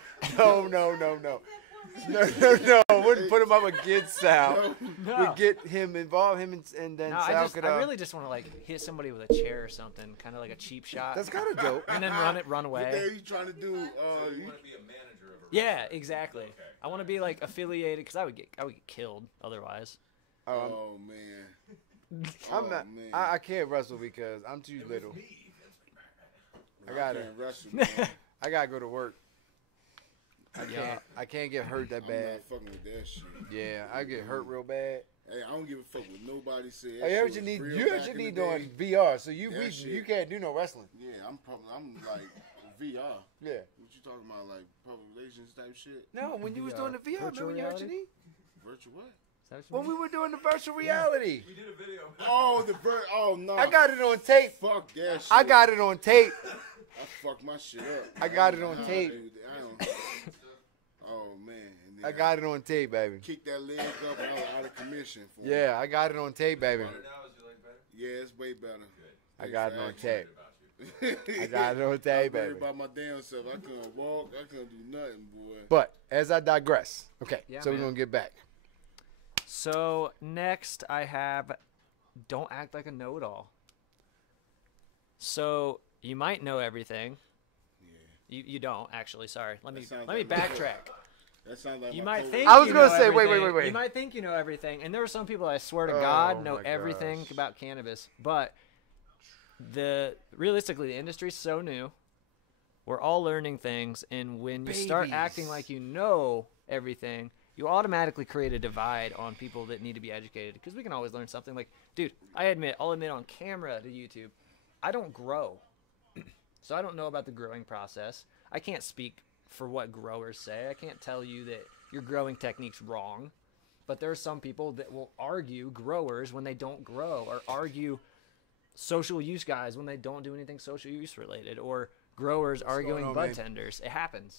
Wouldn't put him up against Sal. No. We get him involved, and then No, Sal could. I really just want to like hit somebody with a chair or something, kind of like a cheap shot, That's kind of dope. and then run What the hell away. you trying to do? You want to be a manager of a Yeah, exactly. I want to be like affiliated because I would get killed otherwise. Oh man. I'm not. man. I can't wrestle because I'm too little. I gotta. can't wrestle, man. I gotta go to work. Yeah. I can't get hurt that I'm bad. not fucking with that shit. Yeah, I get hurt real bad. Hey, I don't give a fuck what nobody says. Oh, you actually need doing VR. So you can't do no wrestling. Yeah, I'm like VR. Yeah. What you talking about, like public relations type shit? No, when you was doing the VR, Virtual remember when you hurt your reality? knee? Virtual what? Is that what you When mean? we were doing the virtual reality. We did a video. Oh, oh no. I got it on tape. Fuck that shit. I got it on tape. I fucked my shit up. I got it on Nah, tape. dude, I don't. Oh man. And then I got it on tape, baby. Kicked that leg up and I was out of commission for it. Yeah, I got it on tape, baby. Better now? Is your leg better? Yeah, it's way better. I got it on tape. About you. I got it on tape, I'm worried baby. about my damn self. I couldn't walk. I couldn't do nothing, boy. But as I digress, okay, Yeah, so we're man. gonna get back. So next I have, don't act like a know-it-all. So you might know everything. Yeah. You don't actually. Sorry. Let me sounds let me like my- backtrack. That sounds like You my might coworker. think I was you gonna know say, wait. everything. You might think you know everything, and there are some people I swear to God know my everything gosh. about cannabis. But realistically, the industry's so new. We're all learning things, and when you start acting Babies. like you know everything, you automatically create a divide on people that need to be educated. Because we can always learn something. Like, dude, I'll admit on camera to YouTube, I don't grow, so I don't know about the growing process. I can't speak for what growers say. I can't tell you that your growing technique's wrong. But there are some people that will argue growers when they don't grow, or argue social use guys when they don't do anything social use related, or growers arguing on, bud man? tenders. It happens.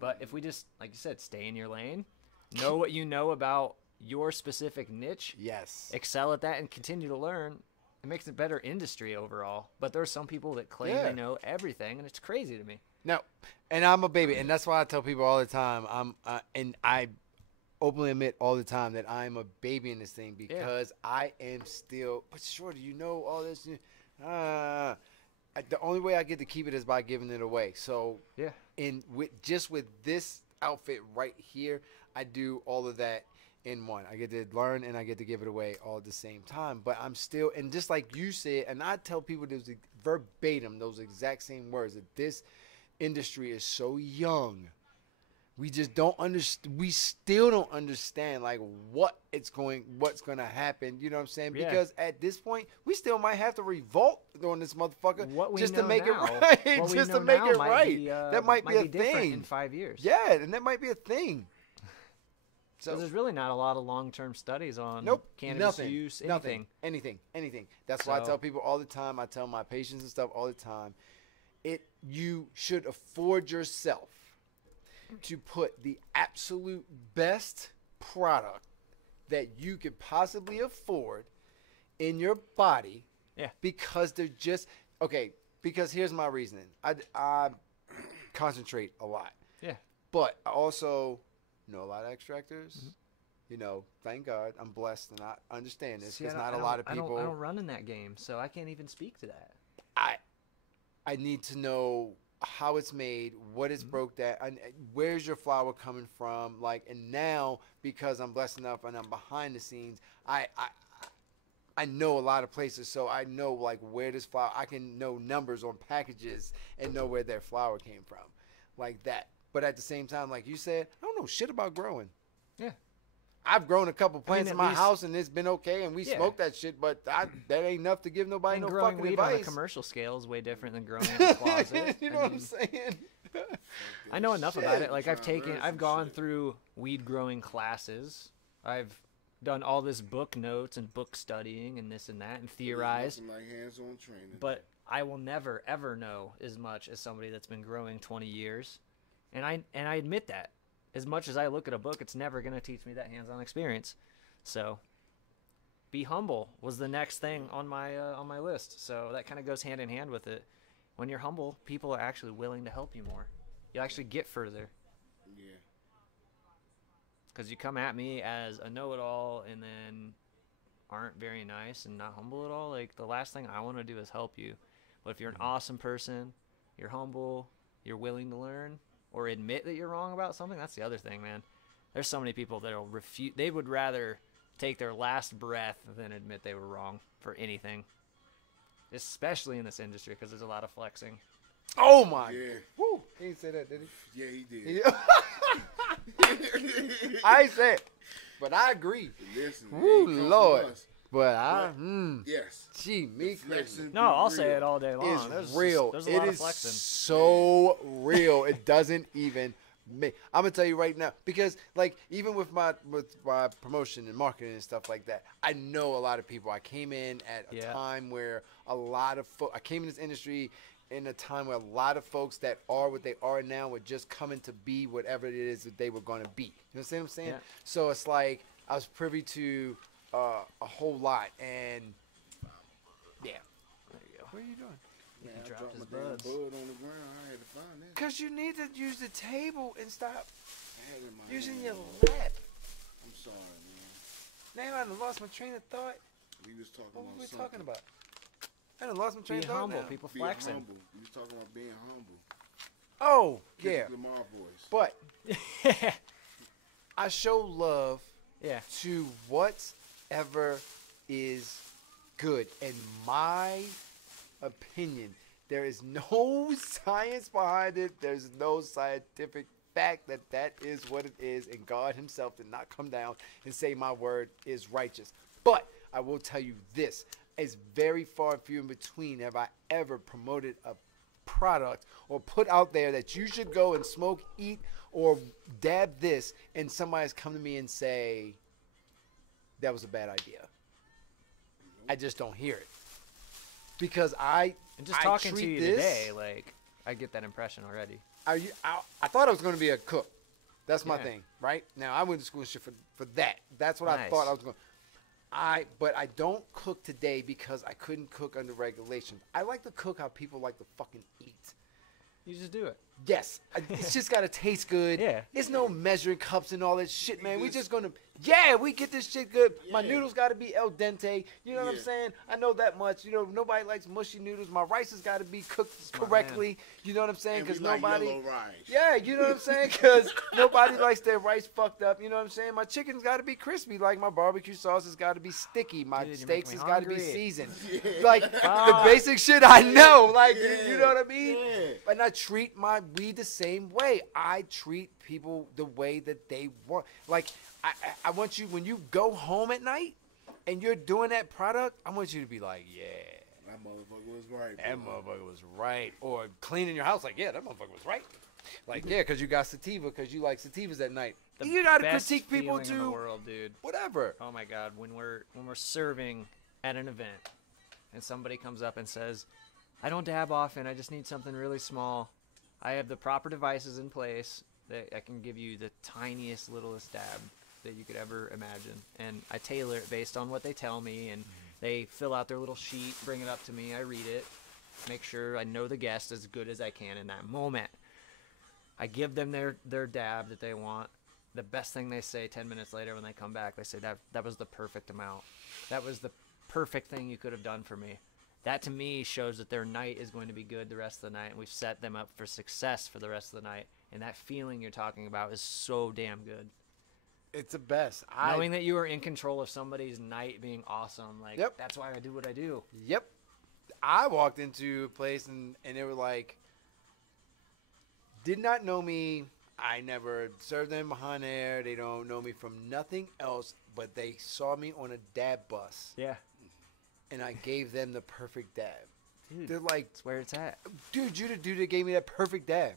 But if we just, like you said, stay in your lane, know what you know about your specific niche, Yes. excel at that, and continue to learn, it makes a better industry overall. But there are some people that claim Yeah. they know everything, and it's crazy to me. No, and I'm a baby, and that's why I tell people all the time. And I openly admit all the time that I'm a baby in this thing because I am still. But Shorty, you know all this. The only way I get to keep it is by giving it away. So Yeah. with this outfit right here, I do all of that in one. I get to learn and I get to give it away all at the same time. But I'm still, and just like you said, and I tell people those verbatim, those exact same words, that this industry is so young We just don't understand. We still don't understand like what's going to happen. You know what I'm saying? Yeah. Because at this point, we still might have to revolt on this motherfucker just to make it right. What we Just know to make now it might right. be, That might be a different thing in 5 years. Yeah, and that might be a thing. So there's really not a lot of long-term studies on cannabis nothing, use, anything. That's why I tell people all the time. I tell my patients and stuff all the time. You should afford yourself to put the absolute best product that you could possibly afford in your body. Yeah. Because they're just because here's my reasoning. I concentrate a lot. Yeah. But I also know a lot of extractors. Mm-hmm. You know, thank God I'm blessed and I understand this because not a lot of people. I don't run in that game, so I can't even speak to that. I need to know how it's made, what it's broke at, and where's your flower coming from, like. And now because I'm blessed enough and I'm behind the scenes, I know a lot of places, so I know like where this flower. I can know numbers on packages and know where their flower came from, like that. But at the same time, like you said, I don't know shit about growing. Yeah. I've grown a couple plants in my house and it's been okay, and we smoke that shit, but that ain't enough to give nobody no fucking weed advice. On a commercial scale is way different than growing in the closet. You know what I'm saying? I know enough about it. Like I've gone through weed growing classes. I've done all this book notes and book studying and this and that and theorized. Like hands-on training. But I will never ever know as much as somebody that's been growing 20 years, and I admit that. As much as I look at a book, it's never going to teach me that hands-on experience. So, be humble was the next thing on my list. So that kind of goes hand in hand with it. When you're humble, people are actually willing to help you more. You actually get further. Yeah. Because you come at me as a know-it-all and then aren't very nice and not humble at all. Like, the last thing I want to do is help you. But if you're an awesome person, you're humble, you're willing to learn, or admit that you're wrong about something, that's the other thing, man. There's so many people that'll refute. They would rather take their last breath than admit they were wrong for anything, especially in this industry because there's a lot of flexing. Oh my! Yeah. Woo! He didn't say that, did he? Yeah, he did. I ain't say it, but I agree. Listen, Woo, Lord! But yes. Gee, me. No, I'll say it all day long. It's real. There's a lot it of is flexing. So real. It doesn't even make. I'm gonna tell you right now, because like even with my promotion and marketing and stuff like that, I know a lot of people. I came in at a time where a lot of I came in this industry in a time where a lot of folks that are what they are now were just coming to be whatever it is that they were going to be. You know what I'm saying? Yeah. So it's like I was privy to a whole lot, and yeah. There you go. What are you doing? Man, He I dropped dropped his my damn buds. bud on the ground. I had to find it. Because you need to use the table and stop I had it in my using hand. your lap. I'm sorry, man. Now I done lost my train of thought. We was talking What about were we something. talking about? I done lost my train Be of thought humble. now. People Being flexing. humble. We was talking about being humble. Oh, yeah. Kendrick Lamar voice. But I show love Yeah. to whatever is good. In my opinion, there is no science behind it. There's no scientific fact that that is what it is. And God himself did not come down and say my word is righteous. But I will tell you this. It's very far and few in between have I ever promoted a product or put out there that you should go and smoke, eat, or dab this, and somebody's come to me and say, that was a bad idea. I just don't hear it. Because And just talking to you this, today, like, I get that impression already. I thought I was going to be a cook. That's my Yeah. thing, right? Now, I went to school and shit for that. That's what I Nice. thought I was going to. But I don't cook today because I couldn't cook under regulations. I like to cook how people like to fucking eat. You just do it. Yes, it's just gotta taste good. Yeah. It's no measuring cups and all that shit, man. We just gonna, we get this shit good. My Yeah. noodles gotta be al dente. You know what I'm Yeah. saying? I know that much. You know, nobody likes mushy noodles. My rice has gotta be cooked my correctly. You know what I'm saying? And we Because like nobody. yellow rice. Yeah, you know what I'm saying? Because nobody likes their rice fucked up. You know what I'm saying? My chicken's got to be crispy. Like my barbecue sauce has got to be sticky. My Dude, you steaks make has me got to be hungry. seasoned. Like the basic shit I know. Like, you know what I mean? Yeah. And I treat my weed the same way. I treat people the way that they want. Like, I want you, when you go home at night and you're doing that product, I want you to be like, yeah. That motherfucker was right. That motherfucker was right. Or cleaning your house, like, yeah, that motherfucker was right. Like, yeah, because you got sativa, because you like sativas at night. You got to critique people too. In the world, dude. Whatever. Oh my God, when we're serving at an event, and somebody comes up and says, "I don't dab often. I just need something really small. I have the proper devices in place that I can give you the tiniest, littlest dab that you could ever imagine, and I tailor it based on what they tell me, and they fill out their little sheet, bring it up to me, I read it, make sure I know the guest as good as I can in that moment. I give them their dab that they want. The best thing they say 10 minutes later when they come back, they say, that was the perfect amount. That was the perfect thing you could have done for me. That to me shows that their night is going to be good the rest of the night, and we've set them up for success for the rest of the night. And that feeling you're talking about is so damn good. It's the best. Knowing that you are in control of somebody's night being awesome, like, yep. That's why I do what I do. Yep. I walked into a place and they were like, did not know me. I never served them behind there. They don't know me from nothing else, but they saw me on a dab bus. Yeah. And I gave them the perfect dab. Dude, they're like, that's where it's at. Dude, you the dude that gave me that perfect dab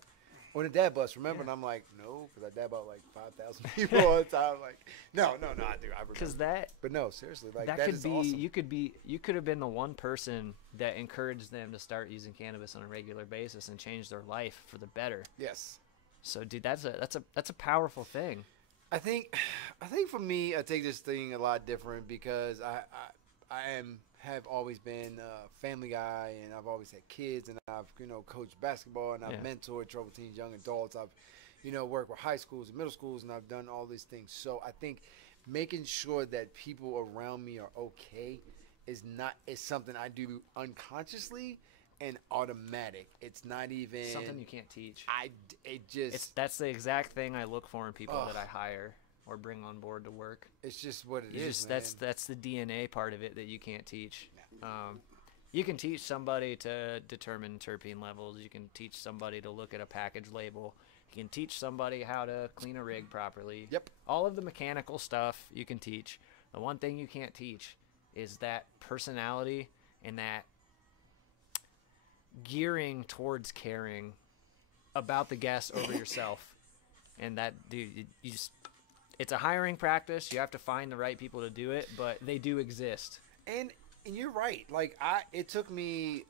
on a dab bus, remember? Yeah. And I'm like, no, because I dab out like 5,000 people all the time. Like, no, I do. Because that. But no, seriously, like that could be awesome. You could have been the one person that encouraged them to start using cannabis on a regular basis and change their life for the better. Yes. So, dude, that's a powerful thing. I think for me, I take this thing a lot different because I have always been a family guy, and I've always had kids, and I've coached basketball, and I've mentored troubled teens, young adults. I've worked with high schools and middle schools, and I've done all these things. So I think making sure that people around me are okay is something I do unconsciously and automatic. It's not even something you can't teach. That's the exact thing I look for in people that I hire or bring on board to work. It's just what it is, man. That's the DNA part of it that you can't teach. You can teach somebody to determine terpene levels. You can teach somebody to look at a package label. You can teach somebody how to clean a rig properly. Yep. All of the mechanical stuff you can teach. The one thing you can't teach is that personality and that gearing towards caring about the guest over yourself. And that, dude, you just... It's a hiring practice. You have to find the right people to do it, but they do exist. And you're right. Like it took me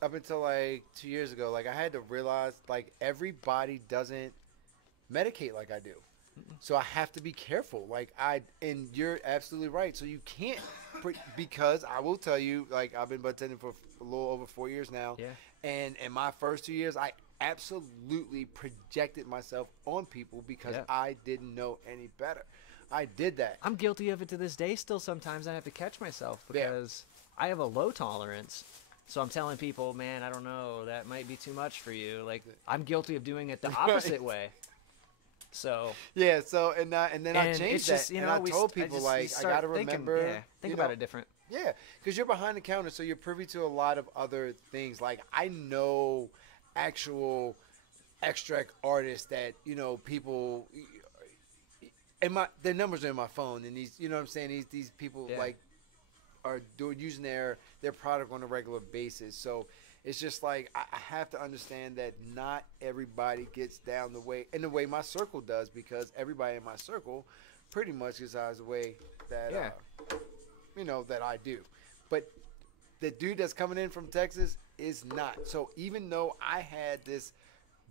up until like 2 years ago. Like I had to realize like everybody doesn't medicate like I do, so I have to be careful. And you're absolutely right. So you can't because I will tell you, like I've been budtending for a little over 4 years now. Yeah. And in my first 2 years, I absolutely projected myself on people because I didn't know any better. I did that. I'm guilty of it to this day still. Sometimes I have to catch myself because I have a low tolerance. So I'm telling people, man, I don't know, that might be too much for you. Like I'm guilty of doing it the opposite way. So yeah, so and then I changed that, and I told people I gotta remember, think about it different. Yeah, because you're behind the counter, so you're privy to a lot of other things. Like I know actual extract artists that people, and their numbers are in my phone, and these what I'm saying, these people like are using their product on a regular basis. So it's just like I have to understand that not everybody gets down the way my circle does, because everybody in my circle pretty much gets out of the way that that I do. But the dude that's coming in from Texas is not. So even though I had this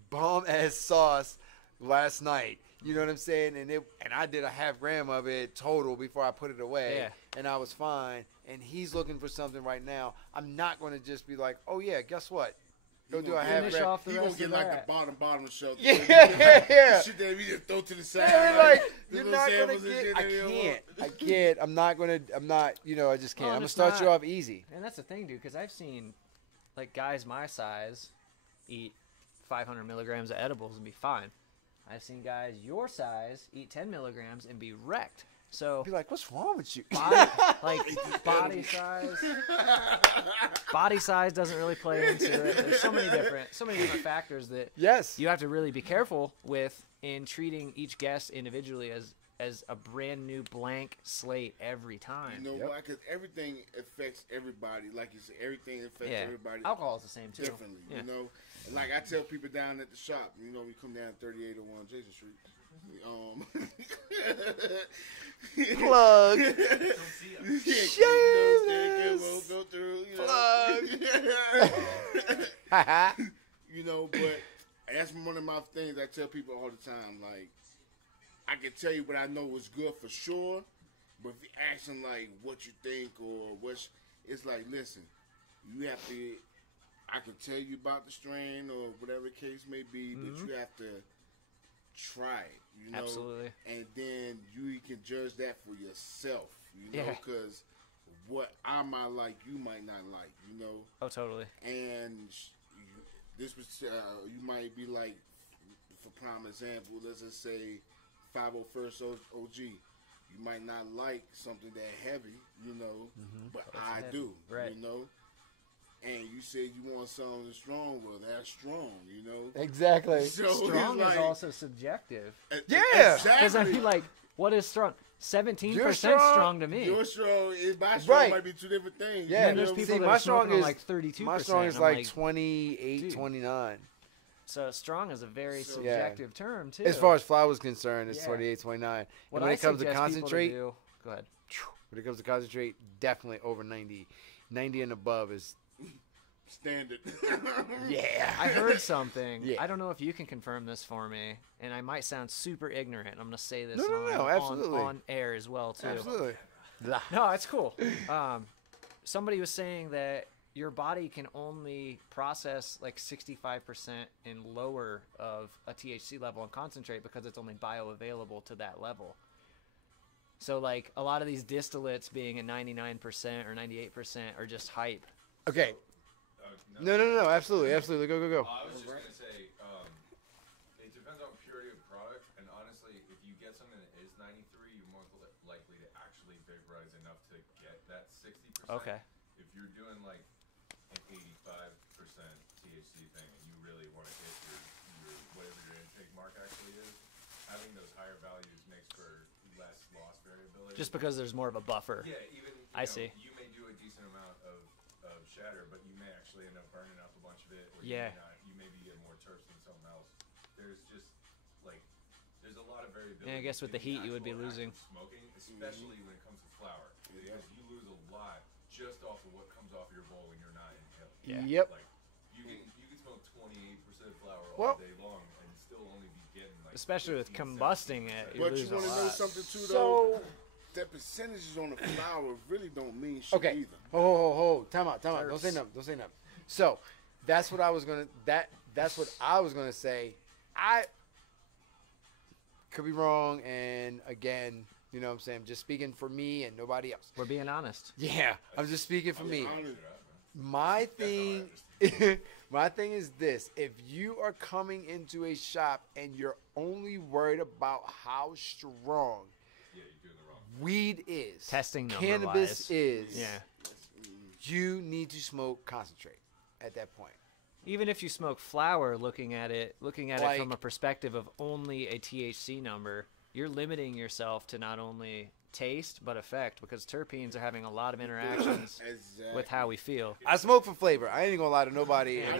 bomb ass sauce last night, you know what I'm saying, and I did a half gram of it total before I put it away, and I was fine, and he's looking for something right now, I'm not going to just be like, oh yeah, guess what? Go do a half gram. He gonna get like the bottom shelf. Yeah. Shit that we just throw to the side. Yeah, like you're not gonna get. I can't. I'm not. I just can't. I'm gonna start you off easy. And that's the thing, dude, because I've seen like guys my size eat 500 milligrams of edibles and be fine. I've seen guys your size eat 10 milligrams and be wrecked. So Be like, what's wrong with you? body size. Body size doesn't really play into it. There's so many different factors that Yes. you have to really be careful with in treating each guest individually as a brand new blank slate every time. You know why? Because everything affects everybody. Like you said, everything affects everybody. Alcohol is the same too. Differently, you know. And like I tell people down at the shop, you know, we come down 3801 Jason Street. Plug. Go through, Plug. you know, but that's one of my things I tell people all the time. Like, I can tell you what I know is good for sure, but if you ask them like what you think or what's, it's like, listen, you have to. I can tell you about the strain or whatever the case may be, but you have to try it. You know, absolutely, and then you can judge that for yourself. You know, because what I might like, you might not like. You know. Oh, totally. And this was you might be like, for prime example, let's just say 501st OG. You might not like something that heavy, you know, but I do, right? You know. And you said you want something strong, well, that's strong, you know. Exactly. So strong is also subjective. Yeah. Because I mean, like, what is strong? 17% strong to me. Your strong, my strong might be two different things. Yeah, and there's people that my are strong is is like 32%. My strong is like 28, 28, 29. So strong is a very subjective term too. As far as flour is concerned, it's 28, 29. When it comes to suggest concentrate, people to go ahead. When it comes to concentrate, definitely over 90. 90 and above is standard. Yeah. I heard something. Yeah. I don't know if you can confirm this for me, and I might sound super ignorant. I'm going to say this absolutely. on air as well, too. Absolutely. No, it's cool. Somebody was saying that your body can only process like 65% and lower of a THC level and concentrate because it's only bioavailable to that level. So, like, a lot of these distillates being at 99% or 98% are just hype. Okay. No, absolutely. Go. I was just going to say, it depends on purity of product, and honestly, if you get something that is 93, you're more likely to actually vaporize enough to get that 60%. Okay. If you're doing like an 85% THC thing, and you really want to hit your whatever your intake mark actually is, having those higher values makes for less loss variability. Just because there's more of a buffer. Yeah, even I see. You may do a decent amount of shatter, but you may actually end up burning up a bunch of it, or you may be getting more terps than something else. There's just like there's a lot of variability. Yeah, I guess with the heat you would be losing. Smoking, especially when it comes to flour, because you lose a lot just off of what comes off your bowl when you're not inhaling. Yeah. Yep. Like you can smoke 28% flour all day long and still only be getting like. Especially with combusting it, but you want to know something too, though. That percentages on the flour really don't mean shit either. Oh, time out. Don't say nothing. So, that's what I was gonna. That's what I was gonna say. I could be wrong, and again, you know what I'm saying. I'm just speaking for me and nobody else. We're being honest. Yeah, I'm just speaking for me. My thing is this: if you are coming into a shop and you're only worried about how strong weed is, testing cannabis is, yeah, you need to smoke concentrate at that point. Even if you smoke flower, looking at it Like, from a perspective of only a THC number, you're limiting yourself to not only taste but effect, because terpenes are having a lot of interactions with how we feel. I smoke for flavor. I ain't gonna lie to nobody. And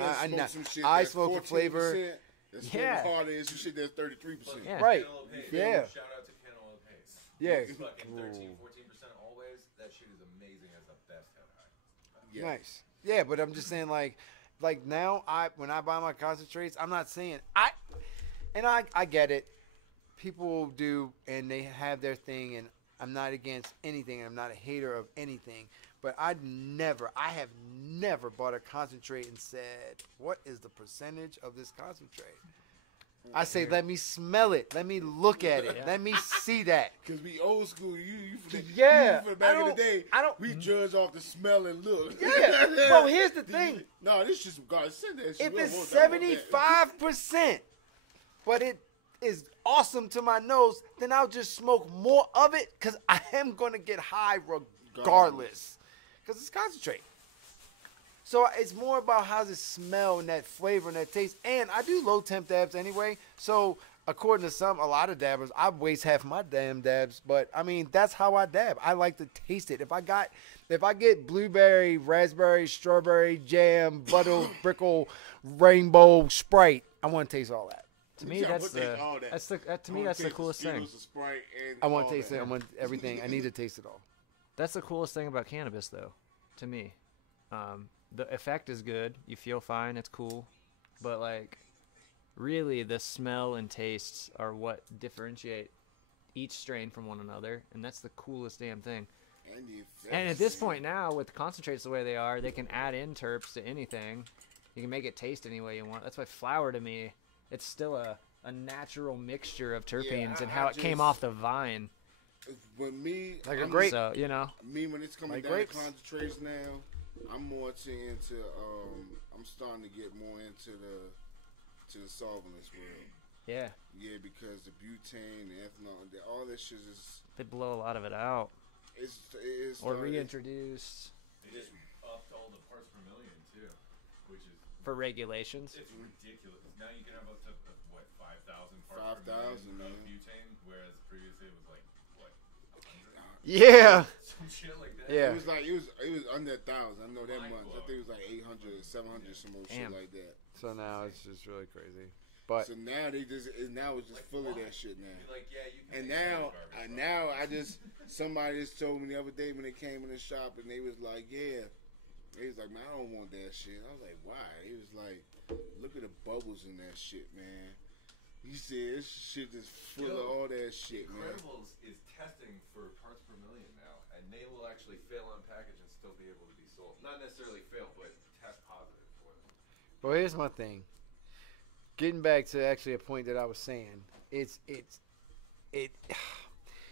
I smoke for flavor. That's harder is you shit that's 33%. Yeah. Right. Yeah. Shout out to Canola Paste. Yeah. It's fucking 13-14% always. That shit is amazing as the best head high. Nice. Yeah, but I'm just saying, like now, when I buy my concentrates, I'm not saying I get it. People do, and they have their thing, and I'm not against anything, and I'm not a hater of anything. But I have never bought a concentrate and said, what is the percentage of this concentrate? I say, let me smell it. Let me look at it. Let me see that. Because we old school. You for back in the day, we judge off the smell and look. Yeah. Well, here's the thing. No, this just God send that shit. If it's 75%, but is awesome to my nose, then I'll just smoke more of it because I am going to get high regardless because it's concentrate. So it's more about how it smell and that flavor and that taste. And I do low temp dabs anyway. So according to a lot of dabbers, I waste half my damn dabs. But I mean, that's how I dab. I like to taste it. If I get blueberry, raspberry, strawberry, jam, butter, brickle, rainbow, Sprite, I want to taste all that. To me, that's the coolest thing. I want to taste it. I want everything. I need to taste it all. That's the coolest thing about cannabis, though, to me. The effect is good. You feel fine. It's cool. But, like, really, the smell and tastes are what differentiate each strain from one another, and that's the coolest damn thing. And at this point now, with concentrates the way they are, they can add in terps to anything. You can make it taste any way you want. That's why flower, to me, it's still a natural mixture of terpenes and how it came off the vine. With me, like a grape. So, you know. Me, when it's coming like down grapes. to concentrates now, I'm more into I'm starting to get more into the solventless world. Yeah. Yeah, because the butane, the ethanol, all this shit is. They blow a lot of it out. It's or reintroduced. They just upped all the parts per million too, which is for regulations. It's ridiculous. Now you can have up to what 5,000 parts 5,000 per million man. of butane, whereas previously it was like what 100? Yeah. Some shit like that. Yeah. It was under 1,000. I know that much. I think it was like 800, 700, some more shit like that. So now it's just really crazy. But so now it's just full of that shit now. Like, yeah, you And can now somebody just told me the other day when they came in the shop and they was like, yeah. He was like, man, I don't want that shit. I was like, why? He was like, look at the bubbles in that shit, man. He said, this shit is full of all that shit, man. Incredibles is testing for parts per million now, and they will actually fail on package and still be able to be sold. Not necessarily fail, but test positive for them. well, here's my thing. Getting back to actually a point that I was saying,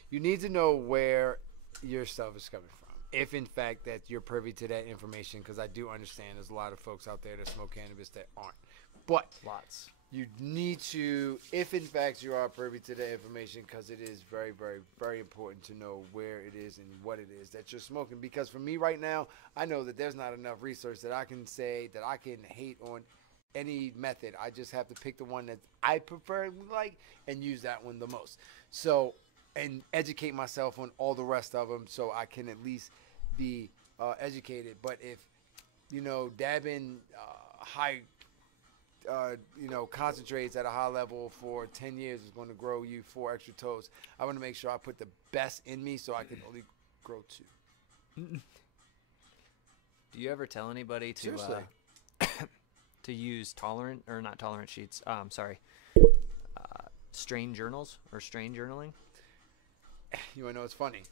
you need to know where your stuff is coming from. If in fact that you're privy to that information, because I do understand there's a lot of folks out there that smoke cannabis that aren't. But Lots. you need to, if in fact you are privy to that information, because it is very, very, very important to know where it is and what it is that you're smoking. Because for me right now, I know that there's not enough research that I can say that I can hate on any method. I just have to pick the one that I prefer like and use that one the most. So, and educate myself on all the rest of them so I can at least be educated. But if, dabbing high, concentrates at a high level for 10 years is going to grow you 4 extra toes, I want to make sure I put the best in me so I can only grow 2. Do you ever tell anybody to Seriously. to use strain journals or strain journaling? You want to know what's funny?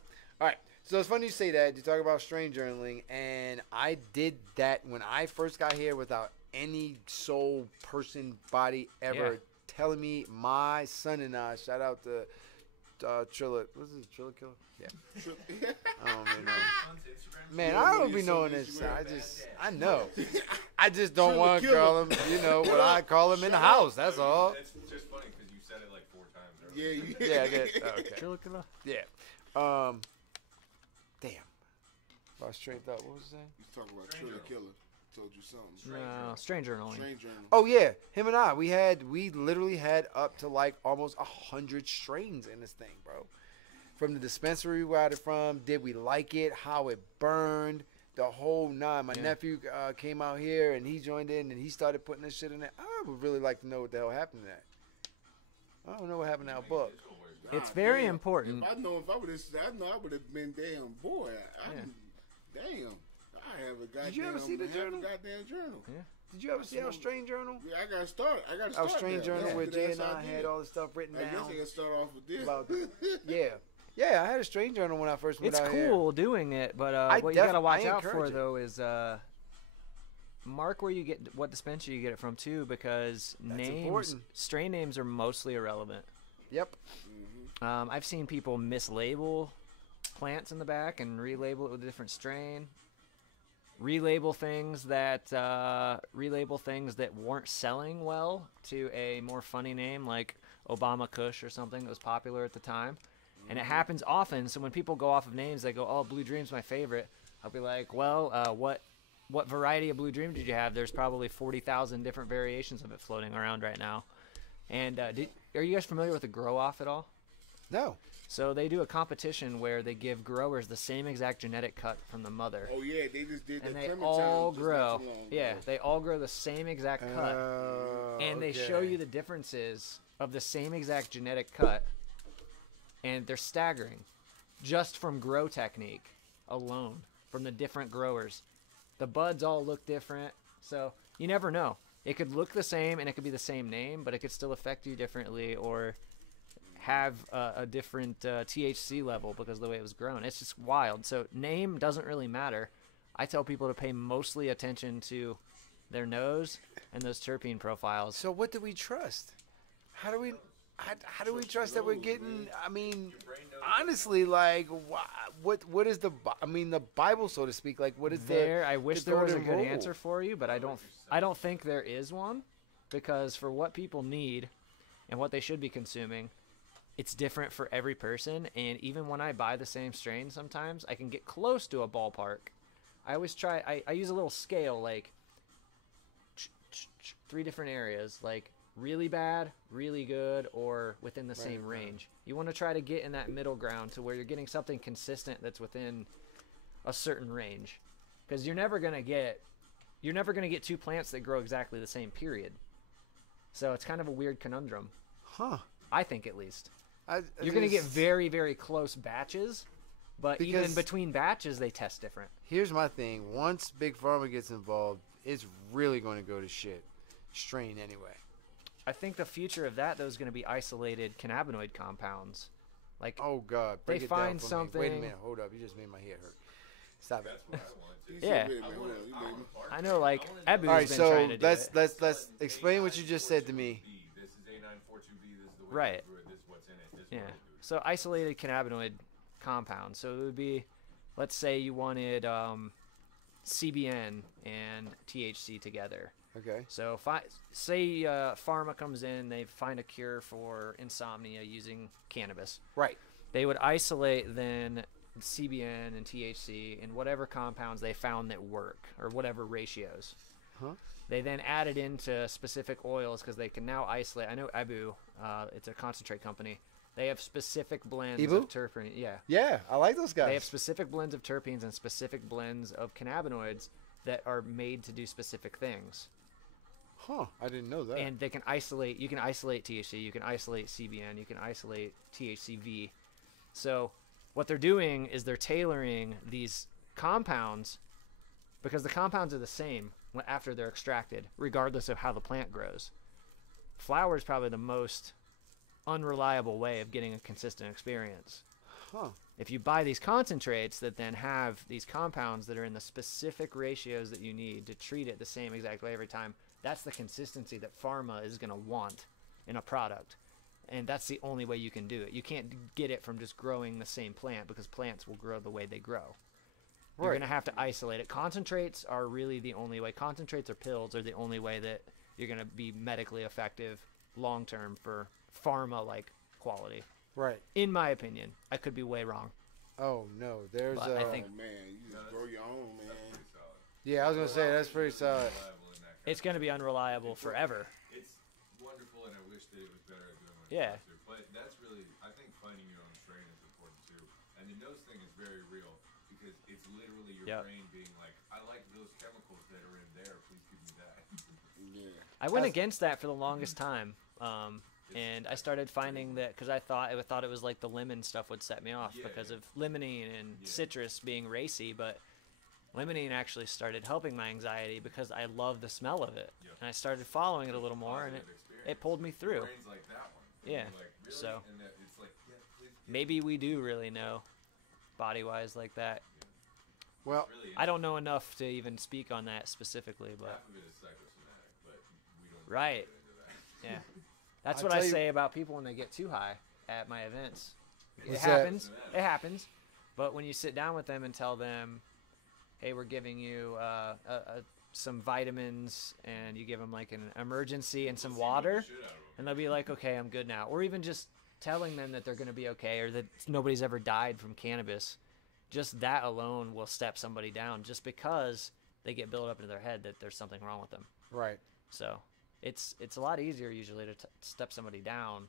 All right. So it's funny you say that. You talk about strain journaling, and I did that when I first got here without any soul person body ever telling me. My son and I, shout out to Trilla. What's this, Trilla Killer? Yeah. Oh, man, I don't be knowing this. I know. I just don't want to call him, what I call him in the house. That's all. It's just funny because you said it like 4 times Yeah, earlier. Yeah, I get okay. Trilla Killer? Yeah. Damn. I was straight up. What was he saying? He's talking about Triller Killer. Told you something. No, strain journaling. Strain journal. Oh yeah, him and I. We literally had up to like almost 100 strains in this thing, bro. From the dispensary we got it from, did we like it? How it burned, the whole nine. My nephew came out here and he joined in and he started putting this shit in there. I would really like to know what the hell happened to that. I don't know what happened to our book. It's very important. If I would have been damn boy. Damn. I have a goddamn. Did you ever see the journal? Goddamn journal. Yeah. Did you ever see our strain journal? Yeah, I got to start. Our strain journal Yeah, where Jay and that's how I did had it. all the stuff written I guess down. I got to start off with this. About yeah, I had a strain journal when I first moved It's out here. cool doing it, but what you gotta watch out for encourage it. though is mark where you get what dispensary you get it from too, because important. strain names are mostly irrelevant. Yep. I've seen people mislabel plants in the back and relabel it with a different strain. relabel things that weren't selling well to a more funny name like Obama Kush or something that was popular at the time. And it happens often. So when people go off of names, they go, "Oh, Blue Dream's my favorite." I'll be like, "Well, what variety of Blue Dream did you have?" There's probably 40,000 different variations of it floating around right now. And are you guys familiar with the Grow Off at all? No. So they do a competition where they give growers the same exact genetic cut from the mother. Oh yeah, they just did that. And they all grow. Yeah, they all grow the same exact cut. And they show you the differences of the same exact genetic cut. And they're staggering just from grow technique alone from the different growers. The buds all look different. So you never know. It could look the same and it could be the same name, but it could still affect you differently or have a different THC level because of the way it was grown. It's just wild. So name doesn't really matter. I tell people to pay mostly attention to their nose and those terpene profiles. So what do we trust? How do we trust that we're getting? I mean, honestly, like what is the Bible, so to speak? Like what is there? I wish there was a good answer for you, but I don't think there is one, because for what people need and what they should be consuming, it's different for every person. And even when I buy the same strain, sometimes I can get close to a ballpark. I always try. I use a little scale, like 3 different areas, like really bad, really good, or within the same range. You want to try to get in that middle ground to where you're getting something consistent that's within a certain range, because you're never gonna get 2 plants that grow exactly the same period. So it's kind of a weird conundrum. I think, at least. You're going to get very, very close batches, but even between batches, they test different. Here's my thing. Once Big Pharma gets involved, it's really going to go to shit. Strain anyway. I think the future of that, though, is going to be isolated cannabinoid compounds. Like, oh, God. They find something. Wait a minute. Hold up. You just made my head hurt. Stop it. That's what I wanted to. Yeah. I know, like, Ebu's all right, been so trying to do it. let's explain what you just said to me. This is A942B. This is the way Right. this is what's in it. This is Yeah. what we do. So isolated cannabinoid compounds. So it would be, let's say you wanted CBN and THC together. Okay. So say pharma comes in, they find a cure for insomnia using cannabis. Right. They would isolate then CBN and THC in whatever compounds they found that work, or whatever ratios. They then add it into specific oils because they can now isolate. I know Ebu, it's a concentrate company. They have specific blends of terpene. Yeah. Yeah, I like those guys. They have specific blends of terpenes and specific blends of cannabinoids that are made to do specific things. I didn't know that. And they can isolate. You can isolate THC. You can isolate CBN. You can isolate THCV. So what they're doing is they're tailoring these compounds, because the compounds are the same after they're extracted, regardless of how the plant grows. Flower is probably the most unreliable way of getting a consistent experience. If you buy these concentrates that then have these compounds that are in the specific ratios that you need to treat it the same exact way every time, that's the consistency that pharma is going to want in a product. And that's the only way you can do it. You can't get it from just growing the same plant, because plants will grow the way they grow. You're going to have to isolate it. Concentrates are really the only way. Concentrates or pills are the only way that you're going to be medically effective long-term for pharma-like quality. Right. In my opinion. I could be way wrong. Oh, no. There's But I think man, you just grow your own, man. yeah, I was going to say, that's pretty solid. it's going to be unreliable forever. It's wonderful, and I wish that it was better at doing what Yeah. it was. But that's really, I think finding your own strain is important too. And the nose thing is very real, because it's literally your brain being like, I like those chemicals that are in there. Please give me that. I went against that for the longest time. And I started finding that, because I thought it was like the lemon stuff would set me off because of limonene and citrus being racy, but limonene actually started helping my anxiety because I love the smell of it. And I started following it a little more, and it pulled me through. Brain's like that one. And Yeah. you're like, really? So And that, it's like, yeah, please give maybe we do really know body-wise like that. Well, really I don't know enough to even speak on that specifically, but half of it is psychosomatic, but we don't right. get into that. Yeah. That's I'll what I tell you- say about people when they get too high at my events. It What's that? happens. It happens. But when you sit down with them and tell them, hey, we're giving you some vitamins, and you give them like an emergency and some water, and they'll be like, okay, I'm good now. Or even just telling them that they're going to be okay, or that nobody's ever died from cannabis. Just that alone will step somebody down, just because they get built up into their head that there's something wrong with them. Right. So it's a lot easier usually to step somebody down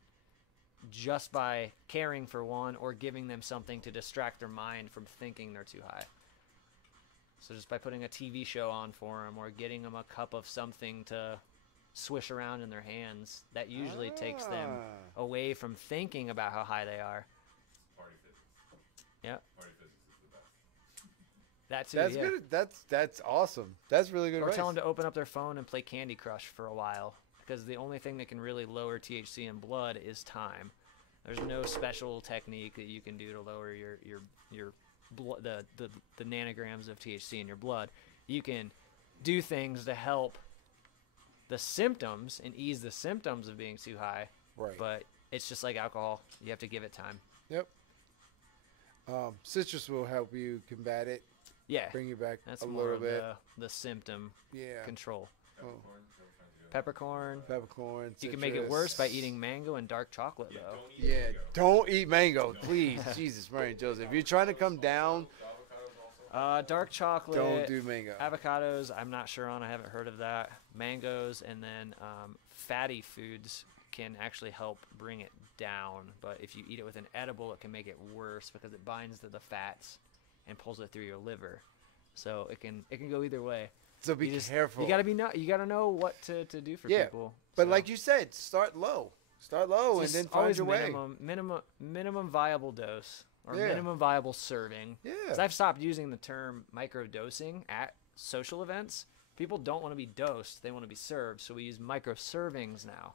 just by caring for one, or giving them something to distract their mind from thinking they're too high. So just by putting a TV show on for them, or getting them a cup of something to swish around in their hands, that usually takes them away from thinking about how high they are. Party physics. Yep. Party physics is the best. That too, That's yeah. good. That's awesome. That's really good. Or advice. tell them to open up their phone and play Candy Crush for a while, because the only thing that can really lower THC in blood is time. There's no special technique that you can do to lower your blood, the nanograms of THC in your blood. You can do things to help the symptoms and ease the symptoms of being too high. Right. But it's just like alcohol. You have to give it time. Yep. Citrus will help you combat it. Yeah. Bring you back That's a more little of bit. the symptom Yeah. control. Peppercorn, Peppercorn. Peppercorn. You can make it worse by citrus. eating mango and dark chocolate, though. Yeah. Don't eat mango, please. Jesus, Mary and Joseph. If you're trying to come down, Dark chocolate. don't do mango. Avocados, I'm not sure on. I haven't heard of that. Mangoes, and then fatty foods can actually help bring it down. But if you eat it with an edible, it can make it worse, because it binds to the fats and pulls it through your liver. So it can go either way. So be careful. You gotta know what to do for people. But So like you said, start low. Start low and just then find always your way. minimum viable dose, or Yeah. minimum viable serving. Yeah. 'Cause I've stopped using the term microdosing at social events. People don't want to be dosed; they want to be served. So we use micro servings now.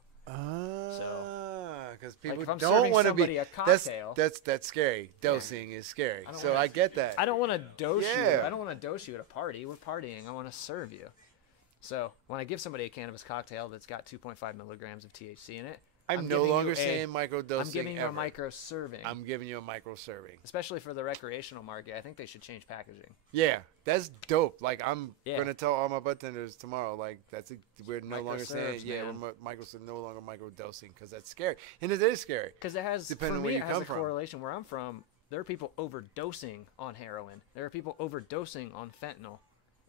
Because people if I'm don't serving want to somebody be. a cocktail- That's scary. Dosing is scary. I don't So wanna- I get that. I don't want to dose you. Yeah. I don't want to dose you at a party. We're partying. I want to serve you. So when I give somebody a cannabis cocktail that's got 2.5 milligrams of THC in it, I'm no giving longer you saying micro dosing. I'm giving you ever. a micro serving. I'm giving you a micro serving. Especially for the recreational market, I think they should change packaging. Yeah, that's dope. Like I'm Yeah. gonna tell all my bartenders tomorrow. Like we're no longer saying Microserves, man. we're no longer micro dosing, because that's scary, and it is scary. Because it has, Depending for on me, where you it has come a from. correlation. Where I'm from, there are people overdosing on heroin. There are people overdosing on fentanyl,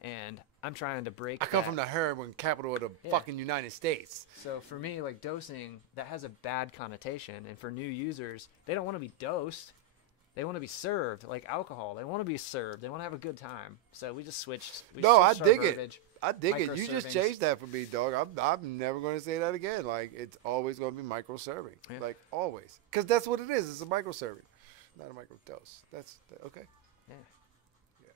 and I'm trying to break. I come that. from the heroin capital of the Yeah. fucking United States. So for me, like dosing, that has a bad connotation, and for new users, they don't want to be dosed. They want to be served, like alcohol. They want to be served. They want to have a good time. So we just switched. No, I switched our dig it. verbiage. I dig it. Micro You just servings. changed that for me, dog. I'm never going to say that again. Like, it's always going to be micro serving. Yeah. Like, always. Because that's what it is. It's a micro serving, not a micro dose. That's okay. Yeah. Yeah.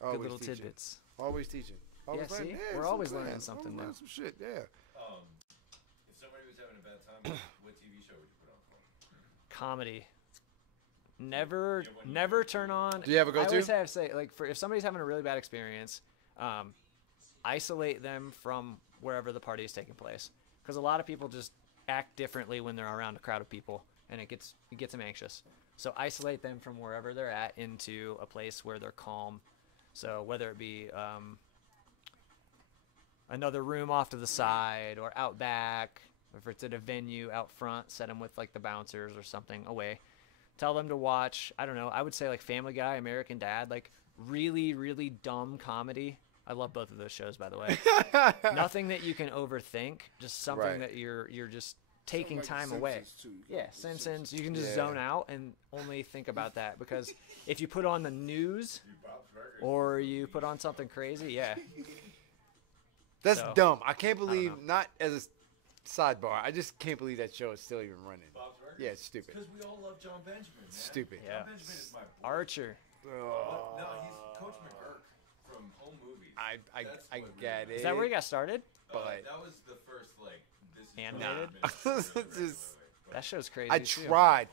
Always Good little teaching. tidbits. Always teaching. Always Yeah, learning. see? Yeah, We're it's always okay. learning something Always new. learning some shit. Yeah. If somebody was having a bad time, what TV show would you put on for them? Comedy. Never turn on. Do you have a I go-to? always have to say, like, if somebody's having a really bad experience, isolate them from wherever the party is taking place, because a lot of people just act differently when they're around a crowd of people, and it gets them anxious. So isolate them from wherever they're at into a place where they're calm. So whether it be another room off to the side or out back, or if it's at a venue out front, set them with like the bouncers or something away. Tell them to watch, I don't know, I would say like Family Guy, American Dad, like really, really dumb comedy. I love both of those shows, by the way. Nothing that you can overthink, just something Right. that you're just taking Something like time away. Simpsons, too. Yeah, Simpsons. You can just Yeah. zone out and only think about that, because if you put on the news Bob's Burgers. or you put on something crazy, yeah. That's So, dumb. I can't know. believe, not as a sidebar, I just can't believe that show is still even running. Bob's Burgers? Yeah, it's stupid. Because we all love John Benjamin, man. Stupid. Yeah. John Benjamin is my boy. Archer. But no, he's Coach McGurk from Home Movies. I That's I what get really it. Is that where you got started? but- that was the first, like, this is Animated? Just- That show's crazy. I too. tried.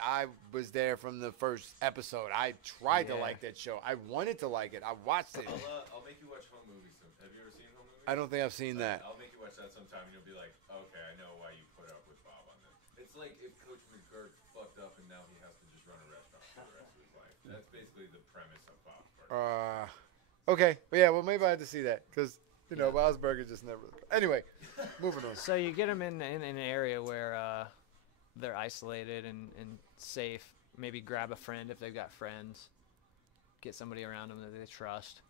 I was there from the first episode. I tried to Yeah. like that show. I wanted to like it. I watched it. I'll make you watch Home Movies. Have you ever seen Home Movies? I don't think I've seen that. I'll make you watch that sometime, and you'll be like, okay, I know why you put up with Bob on this. It's like if Coach McGurk fucked up and now he has to just run a restaurant for the rest of his life. That's basically the premise of Bob's Burgers. Okay. But yeah, well, maybe I had to see that because, you know, Bob's Burger just never. Anyway, moving on. So you get them in an area where they're isolated and safe. Maybe grab a friend if they've got friends. Get somebody around them that they trust.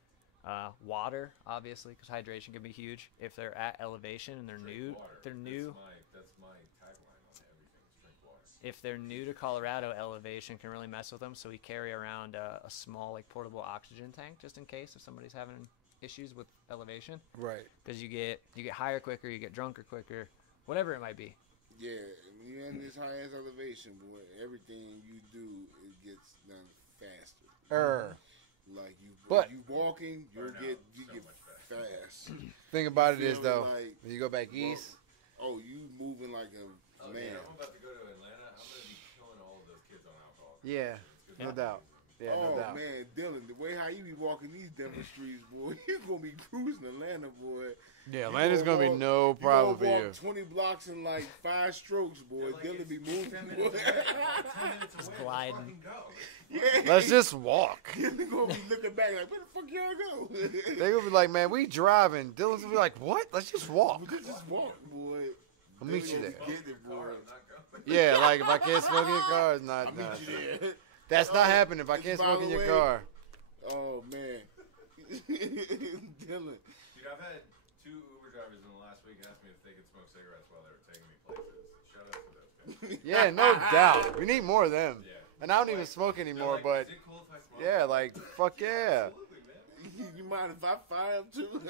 Water, obviously, because hydration can be huge. If they're at elevation and they're new, That's my tagline on everything. Is drink water. If they're new to Colorado, elevation can really mess with them. So we carry around a small, like, portable oxygen tank just in case if somebody's having issues with elevation. Right. Because you get higher quicker, you get drunker quicker, whatever it might be. Yeah, when you're in this high ass elevation, boy, everything you do it gets done faster. Like you walking, you get fast. Thing about it is though, like, when you go back east. Oh, you moving like a man. Yeah, I'm about to go to Atlanta. I'm gonna be killing all of those kids on alcohol. Yeah, no doubt. Yeah, no doubt. Man, Dylan, the way how you be walking these Denver streets, boy, you gonna be cruising Atlanta, boy. Yeah, Atlanta's gonna be no problem for you. 20 blocks in like 5 strokes, boy. Like Dylan be moving, 10 boy. minutes away. 10 minutes away. gliding. Yeah. Let's just walk. Dylan gonna be looking back like, where the fuck y'all go? They gonna be like, man, we driving. Dylan's gonna be like, what? Let's just walk. Let's just walk, boy. I'll meet you there. Get it, boy. Yeah, like if I can't smoke in your car, it's not. I'll meet you there. That's not happening if I can't smoke in your car. Oh man, Dylan. Dude, I've had 2 Uber drivers in the last week ask me if they could smoke cigarettes while they were taking me places. Shout out to those guys. Yeah, no doubt. We need more of them. Yeah. And I don't even smoke anymore, Like, but is it cool if I smoke? yeah, like fuck yeah. Absolutely, man. You mind if I fire him too?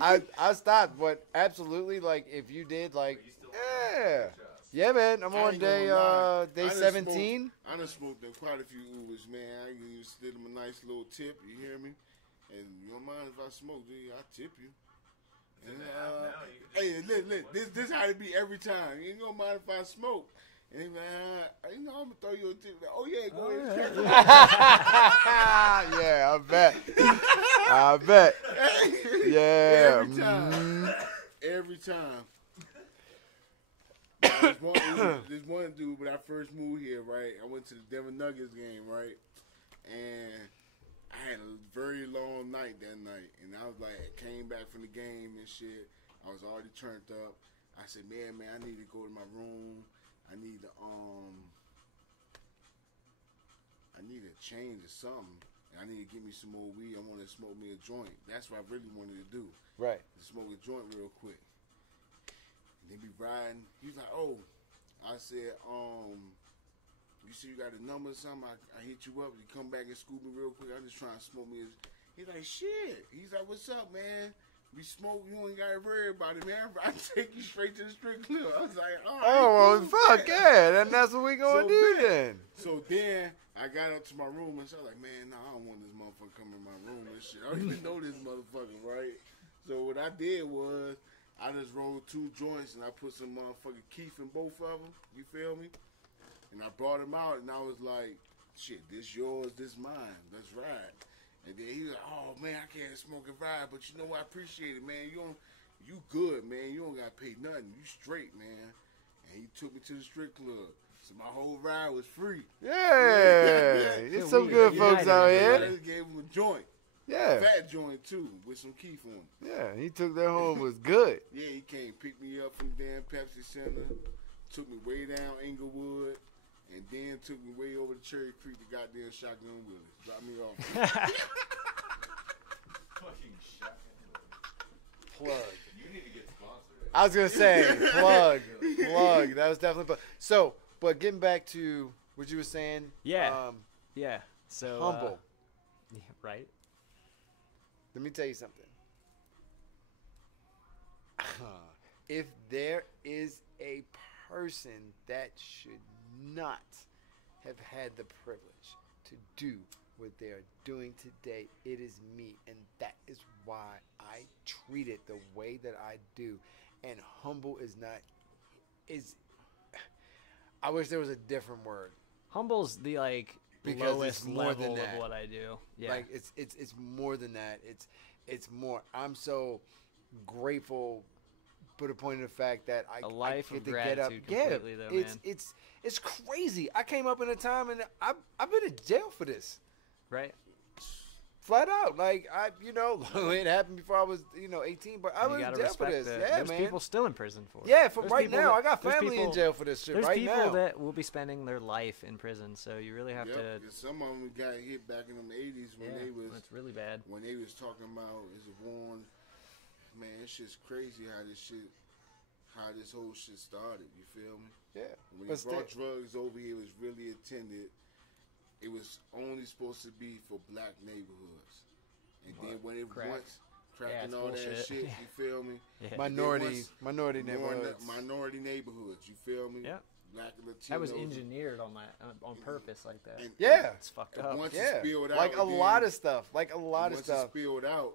I stopped, but absolutely, like if you did, like You still yeah, Good job. yeah, man. I'm I on ain't gonna lie. day I done 17. I done smoked them quite a few Ubers, man. I used to give them a nice little tip. You hear me? And you don't mind if I smoke, dude? I tip you. It's in And, the app now. You can just- hey, look, this how it be every time. You don't mind if I smoke? And he you know, I'm gonna throw you a tip. Oh yeah, go ahead. Yeah, I bet. I bet. Yeah. Every time. Every time. There's one dude when I first moved here, right? I went to the Denver Nuggets game, right? And I had a very long night that night. And I was like, came back from the game and shit. I was already turned up. I said, man, I need to go to my room. I need to change or something. I need to get me some more weed. I want to smoke me a joint. That's what I really wanted to do. Right. To smoke a joint real quick. And they be riding. He's like, oh. I said, you see you got a number or something? I hit you up. You come back and scoop me real quick. I'm just trying to smoke me. He's like, shit. He's like, what's up, man? We smoke, you ain't gotta worry about it, man. I take you straight to the strip club. I was like, all right. Oh, well, cool, fuck man. yeah. Then that's what we gonna do then. So then I got up to my room and so I was like, man, I don't want this motherfucker coming in my room and shit. I don't even know this motherfucker, right? So what I did was I just rolled 2 joints and I put some motherfucking Keef in both of them. You feel me? And I brought him out and I was like, shit, this yours, this mine. Let's ride. And then he was like, oh, man, I can't smoke and ride, but you know what? I appreciate it, man. You good, man. You don't got to pay nothing. You straight, man. And he took me to the strip club. So my whole ride was free. Yeah. There's some good folks out I here. just gave him a joint. Yeah. Fat joint, too, with some Keef on it. Yeah, he took that home. Was good. Yeah, he came pick me up from damn Pepsi Center. Took me way down Inglewood. And then took me way over to Cherry Creek to goddamn Shotgun Willis. Dropped me off. Fucking shotgun. Plug. You need to get sponsored. I was gonna say plug. That was definitely plug. So, but getting back to what you were saying. Yeah. Yeah. So Humble. yeah, right. Let me tell you something. If there is a person that should not have had the privilege to do what they are doing today, it is me. And that is why I treat it the way that I do. And humble is not, I wish there was a different word. Humble's the Because lowest it's more level than of that. what I do. Yeah. Like it's more than that. It's more. I'm so grateful put a point in the fact that I life I of get to get up. gratitude Yeah, completely, though, man. it's crazy. I came up in a time and I've been in jail for this. Right. Flat out, like it happened before I was 18, but I was in jail for this. Yeah, there's man. people still in prison for it. Yeah, for There's right people now, that- I got there's family in people- jail for this shit There's right people now. that will be spending their life in prison, so you really have Yep, to. 'cause some of them got hit back in them 80s when Yeah, they was that's really bad. when they was talking about is a war on. Man, it's just crazy how this whole shit started. You feel me? Yeah, When but they brought still- drugs over here, it was really intended. It was only supposed to be for black neighborhoods, and then when it Crack. once crack Yeah, and it's all that bullshit. shit, you feel me? Yeah. minority Minority neighborhoods. minority neighborhoods. You feel me? Yeah. Black and Latinos. That was engineered on purpose like that. And- Yeah, It's fucked and up. once yeah, it spilled out, like a then- lot of stuff, like a lot of once stuff. it spilled out,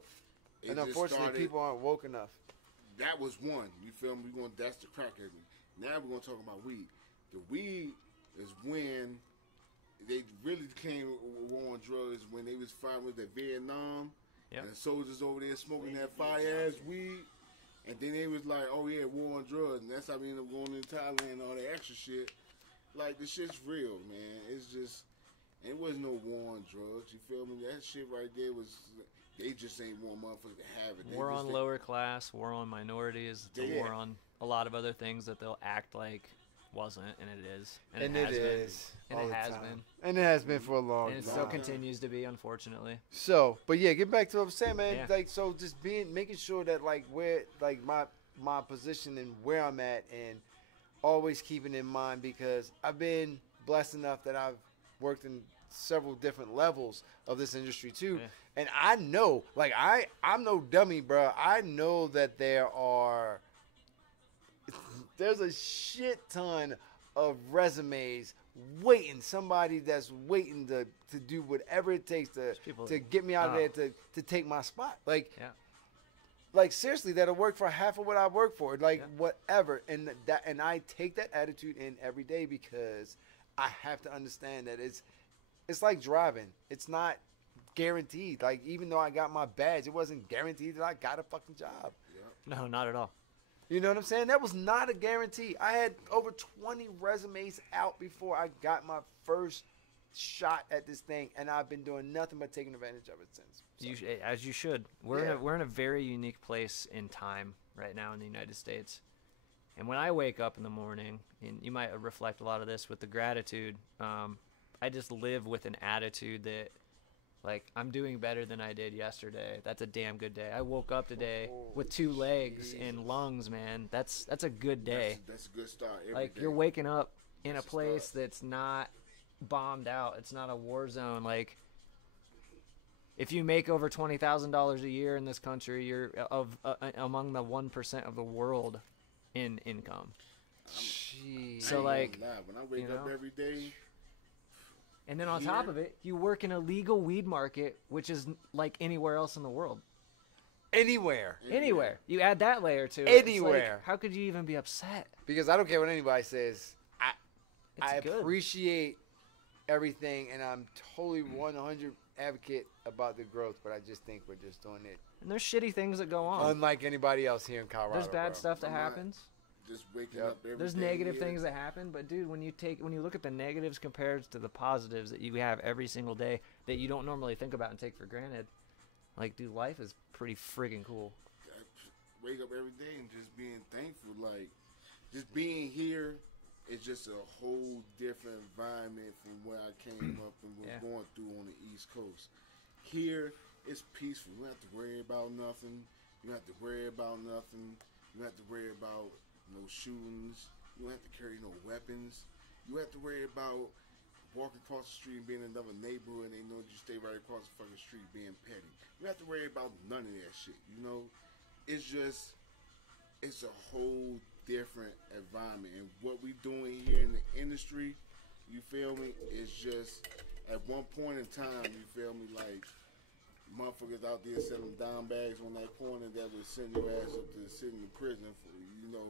it And just unfortunately, started, people aren't woke enough. That was one. You feel me? That's the crack area. Now we're gonna talk about weed. The weed is when they really came war on drugs when they was fighting with the Vietnam Yep. and the soldiers over there smoking that fire ass weed, and then they was like, "Oh yeah, war on drugs," and that's how we ended up going into Thailand and all that extra shit. Like the shit's real, man. It's just it wasn't no war on drugs. You feel me? That shit right there was. They just ain't want motherfuckers to have it. They War just on ain't- lower class, war on minorities, it's a Yeah. war on a lot of other things that they'll act like wasn't, and it is. And it has it been. is. And all it the has time. been. And it has been for a long And it time. still continues to be, unfortunately. So, but yeah, get back to what I'm saying, man. Yeah. Like, so just making sure that like where, like my position and where I'm at, and always keeping in mind, because I've been blessed enough that I've worked in several different levels of this industry too, Yeah. and I know, like I'm no dummy, bro. I know that there's a shit ton of resumes waiting, somebody that's waiting to do whatever it takes people to get me out of Oh. there to take my spot. Like, Yeah. like seriously, that'll work for half of what I work for, like Yeah. whatever. And I take that attitude in every day, because I have to understand that it's like driving. It's not guaranteed. Like, even though I got my badge, it wasn't guaranteed that I got a fucking job. No, not at all. You know what I'm saying? That was not a guarantee. I had over 20 resumes out before I got my first shot at this thing, and I've been doing nothing but taking advantage of it since. So, As you should. Yeah. We're in a very unique place in time right now in the United States. And when I wake up in the morning, and you might reflect a lot of this with the gratitude, I just live with an attitude that, like, I'm doing better than I did yesterday. That's a damn good day. I woke up today with 2 legs and lungs, man. That's a good day. That's a good start. Every Like, day. you're waking up in That's a a place start. that's not bombed out. It's not a war zone. Like, if you make over $20,000 a year in this country, you're among the 1% of the world in income. Jeez. So, I like, ain't gonna lie, when I wake you up know? every day, And then on top Here- of it, you work in a legal weed market, which is like anywhere else in the world. Anywhere. Anywhere. You add that layer to it. it's like, Anywhere. how could you even be upset? Because I don't care what anybody says. I It's good. appreciate everything, and I'm totally 100 advocate about the growth, but I just think we're just doing it And there's shitty things that go on. unlike anybody else here in Colorado. There's bad bro. stuff that I'm not- happens. just waking Yep. up every There's day negative here. things that happen, but dude, when you look at the negatives compared to the positives that you have every single day that you don't normally think about and take for granted, like, dude, life is pretty friggin' cool. I wake up every day and just being thankful. Like, just being here is just a whole different environment from where I came up and was Yeah. going through on the East Coast. Here, it's peaceful. You don't have to worry about nothing. You don't have to worry about nothing. You don't have to worry about no shootings. You don't have to carry no weapons. You have to worry about walking across the street and being in another neighborhood and they know you stay right across the fucking street being petty. You have to worry about none of that shit, you know? It's just, it's a whole different environment. And what we doing here in the industry, you feel me, is just, at one point in time, you feel me, like, motherfuckers out there selling dime bags on that corner that would send your ass up to sitting in prison for, you know,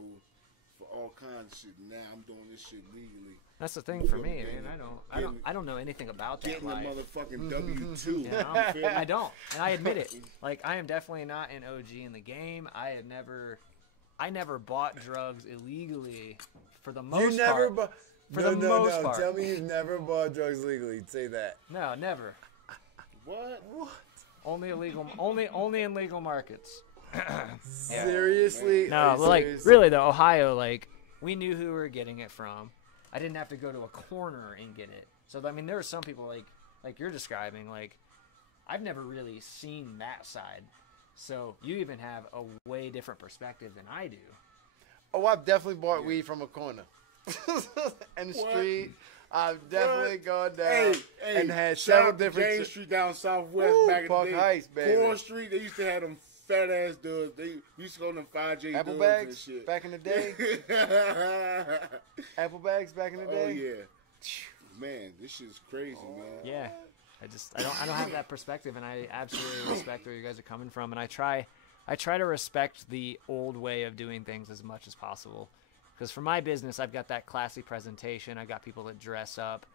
for all kinds of shit. Now I'm doing this shit legally. That's the thing for me, Getting- man. I don't know anything about that Getting a life. motherfucking W-2. You know? You feel me? I don't, and I admit it. Like, I am definitely not an OG in the game. I had never I never bought drugs illegally for the most You never part. bought. For No, the no, most no. part. Tell me you've never bought drugs legally. Say that. No, never. What? Only illegal. Only in legal markets. Seriously? No, Are but you like serious? really though, Ohio, like we knew who we were getting it from. I didn't have to go to a corner and get it. So I mean, there were some people like you're describing. Like I've never really seen that side. So you even have a way different perspective than I do. Oh, I've definitely bought weed from a corner. In the street. I've definitely gone down and had shout several out to different. James Street down Southwest Woo, back in Park the day. Heights, baby. 4th Street, they used to have them fat ass dudes. They used to call them 5J Apple dudes bags and shit. back in the day. Apple bags back in the day. Oh yeah, man, this shit's crazy, man. Yeah, I don't have that perspective, and I absolutely respect where you guys are coming from, and I try to respect the old way of doing things as much as possible. Because for my business, I've got that classy presentation. I've got people that dress up.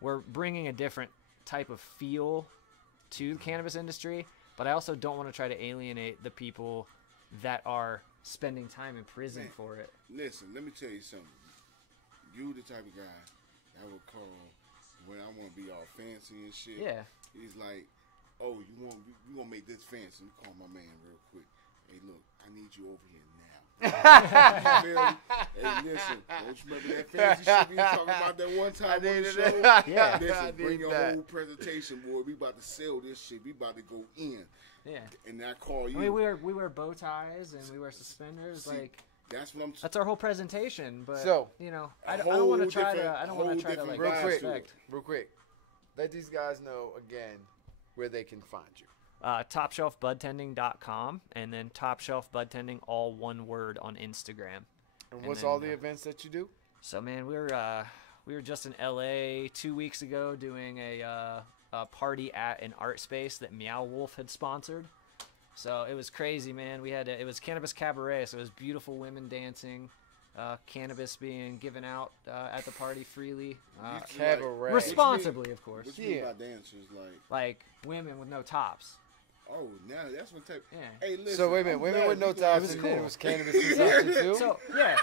We're bringing a different type of feel to the cannabis industry, but I also don't want to try to alienate the people that are spending time in prison for it. Listen, let me tell you something. You the type of guy I would call when I want to be all fancy and shit. Yeah. He's like, oh, you want to make this fancy? Let me call my man real quick. Hey, look, I need you over here now. You feel me? Hey, listen, don't you remember that fancy shit we was talking about that one time on the show? Yeah. Listen, I bring need your that. whole presentation, boy. We about to sell this shit. We about to go in. Yeah. And I call you. I mean, we wear bow ties and we wear suspenders. See, like that's what I'm. that's our whole presentation. But So, you know, a I don't want to whole try to. different- I don't want whole to try to different like Real quick, disrespect. real quick. Let these guys know again where they can find you. TopShelfBudtending.com and then TopShelfBudtending, all one word, on Instagram. And what's then, all the events that you do? So man, we were just in LA 2 weeks ago doing a party at an art space that Meow Wolf had sponsored. So it was crazy, man. It was Cannabis Cabaret, so it was beautiful women dancing, cannabis being given out at the party freely, Cabaret. responsibly, of course. What you mean Yeah. by dancers? Like women with no tops. Oh, now that's what type. Yeah. Hey, listen. So wait a minute, I'm women glad with no you tops, guys- and then it was cannabis consumption too. So yeah,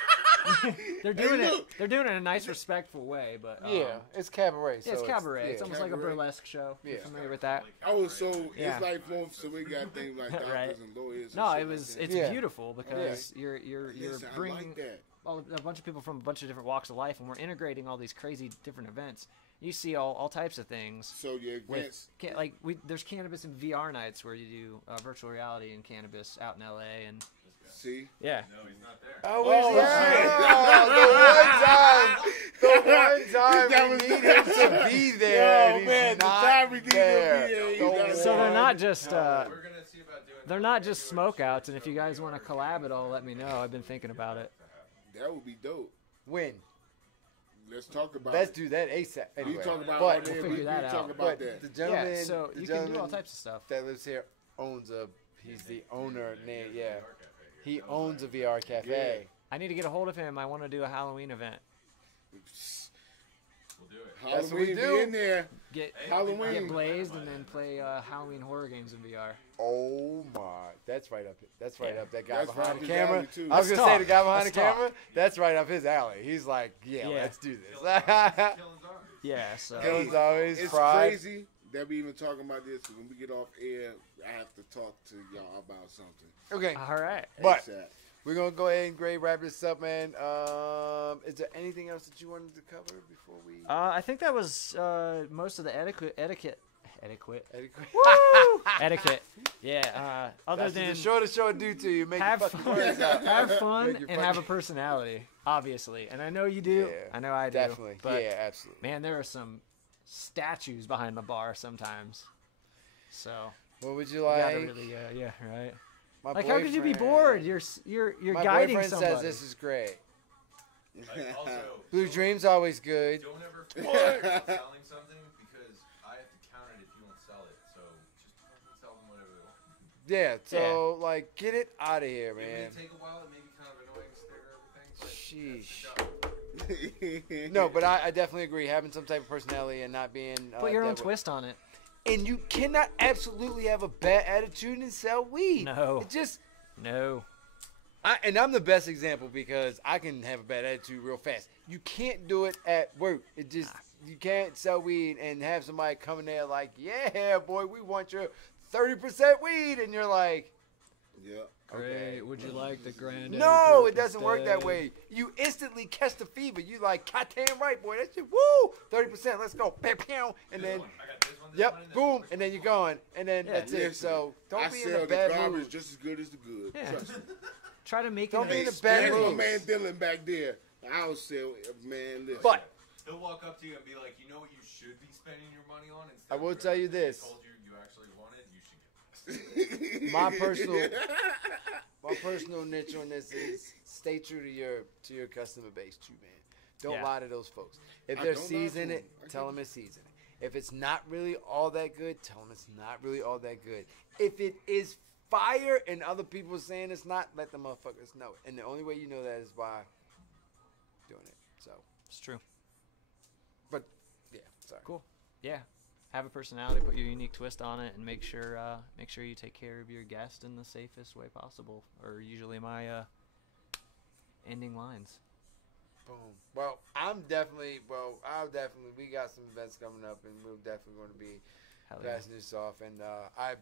they're doing Hey, it. look. They're doing it in a nice, respectful way. But yeah, it's cabaret. yeah, it's so cabaret. yeah. It's almost like a Cabaret. burlesque show. You Yeah. familiar with that? Oh, so Yeah. it's like more. So we got things like doctors Right. and lawyers. And No, shit it was. Like that. It's Yeah. beautiful because you're Listen, I bringing like that. a bunch of people from a bunch of different walks of life, and we're integrating all these crazy different events. You see all types of things. So your events. There's cannabis and VR nights where you do virtual reality and cannabis out in LA, and See, yeah. No, he's not there. Oh, the one time we need him to be there. Oh, and he's man, the not time we need him to be there. there, he's The not So they're one not just We're gonna see about doing. they're not just smokeouts, and if you guys want to collab at all, let me know. I've been thinking about it. that would be dope. When? Let's talk about. Let's it. do that ASAP. We Anyway, talk about but, all that. We'll We figure that talk out. about but that. the gentleman, Yeah, so the you can do all gentleman types of stuff. that lives here owns a. He's the owner. Yeah, he owns a VR cafe. I need to get a hold of him. I want to do a Halloween event. We'll do it. That's what we Halloween, do. be in there. Get Halloween. blazed and then play Halloween horror games in VR. Oh my, that's right up. That's right Yeah. up that guy That's right behind up the his camera. alley, too. I was Let's gonna say talk. the guy behind Let's the talk. camera. That's right up his alley. He's like, yeah, Yeah. let's do this. Killing's ours. Yeah, so Killing's always It's fried. crazy that we even talking about this. When we get off air, I have to talk to y'all about something. Okay, all right. but ASAP. we're gonna go ahead and great wrap this up, man. Is there anything else that you wanted to cover before we? I think that was most of the etiquette. Etiquette. Woo! Etiquette. Yeah. Other That's than what the shortest show would do to you. Make have your fucking fun, words out. have fun, Make your and fucking- have a personality, obviously. And I know you do. Yeah, I know I do. Definitely. But yeah, absolutely. man, there are some statues behind the bar sometimes. So What would you you like? gotta really, yeah, right. My Like, how could you be boyfriend- board? You're My guiding boyfriend somebody. says this is great. Like, also, Blue Dream's always good. don't ever feel like selling something because I have to count it if you don't sell it. So just fucking tell them whatever they want. Yeah, so like get it out of here, It man. may take a while. It may be kind of annoying to stare everything. But Sheesh. that's the job. No, but I definitely agree. Having some type of personality and not being Put your own devil- twist on it. And you cannot absolutely have a bad attitude and sell weed. No. It just No. I'm the best example because I can have a bad attitude real fast. You can't do it at work. It just you can't sell weed and have somebody come in there like, yeah, boy, we want your 30% weed, and you're like, Yeah. okay. Would you like the granddaddy? No, it doesn't work that way. You instantly catch the fever. You like, goddamn right, boy. That shit, woo, 30%. Let's go, bam, bam, and then, boom, and then you're going, and then that's it. So don't be in a bad the garbage mood. just as good as the good. Yeah. Trust me. Try to make Don't it be in a a bad There's mood. my man Dylan back there. I would say, man, listen. But He'll walk up to you and be like, you know what you should be spending your money on? Instead I will of tell you whatever this. they told you actually wanted, you should get this. my personal niche on this is stay true to your customer base, too, man. Don't Yeah. lie to those folks. If I they're don't lie to seasoning them. it, I tell get them it's seasoning. If it's not really all that good, tell them it's not really all that good. If it is fire and other people are saying it's not, let the motherfuckers know it. And the only way you know that is by doing it. So, It's true. but yeah, sorry. Cool. Yeah. Have a personality, put your unique twist on it, and make sure you take care of your guest in the safest way possible. Or usually my ending lines. Boom. Well, we got some events coming up, and we're definitely going to be Hell yeah. passing this off. And I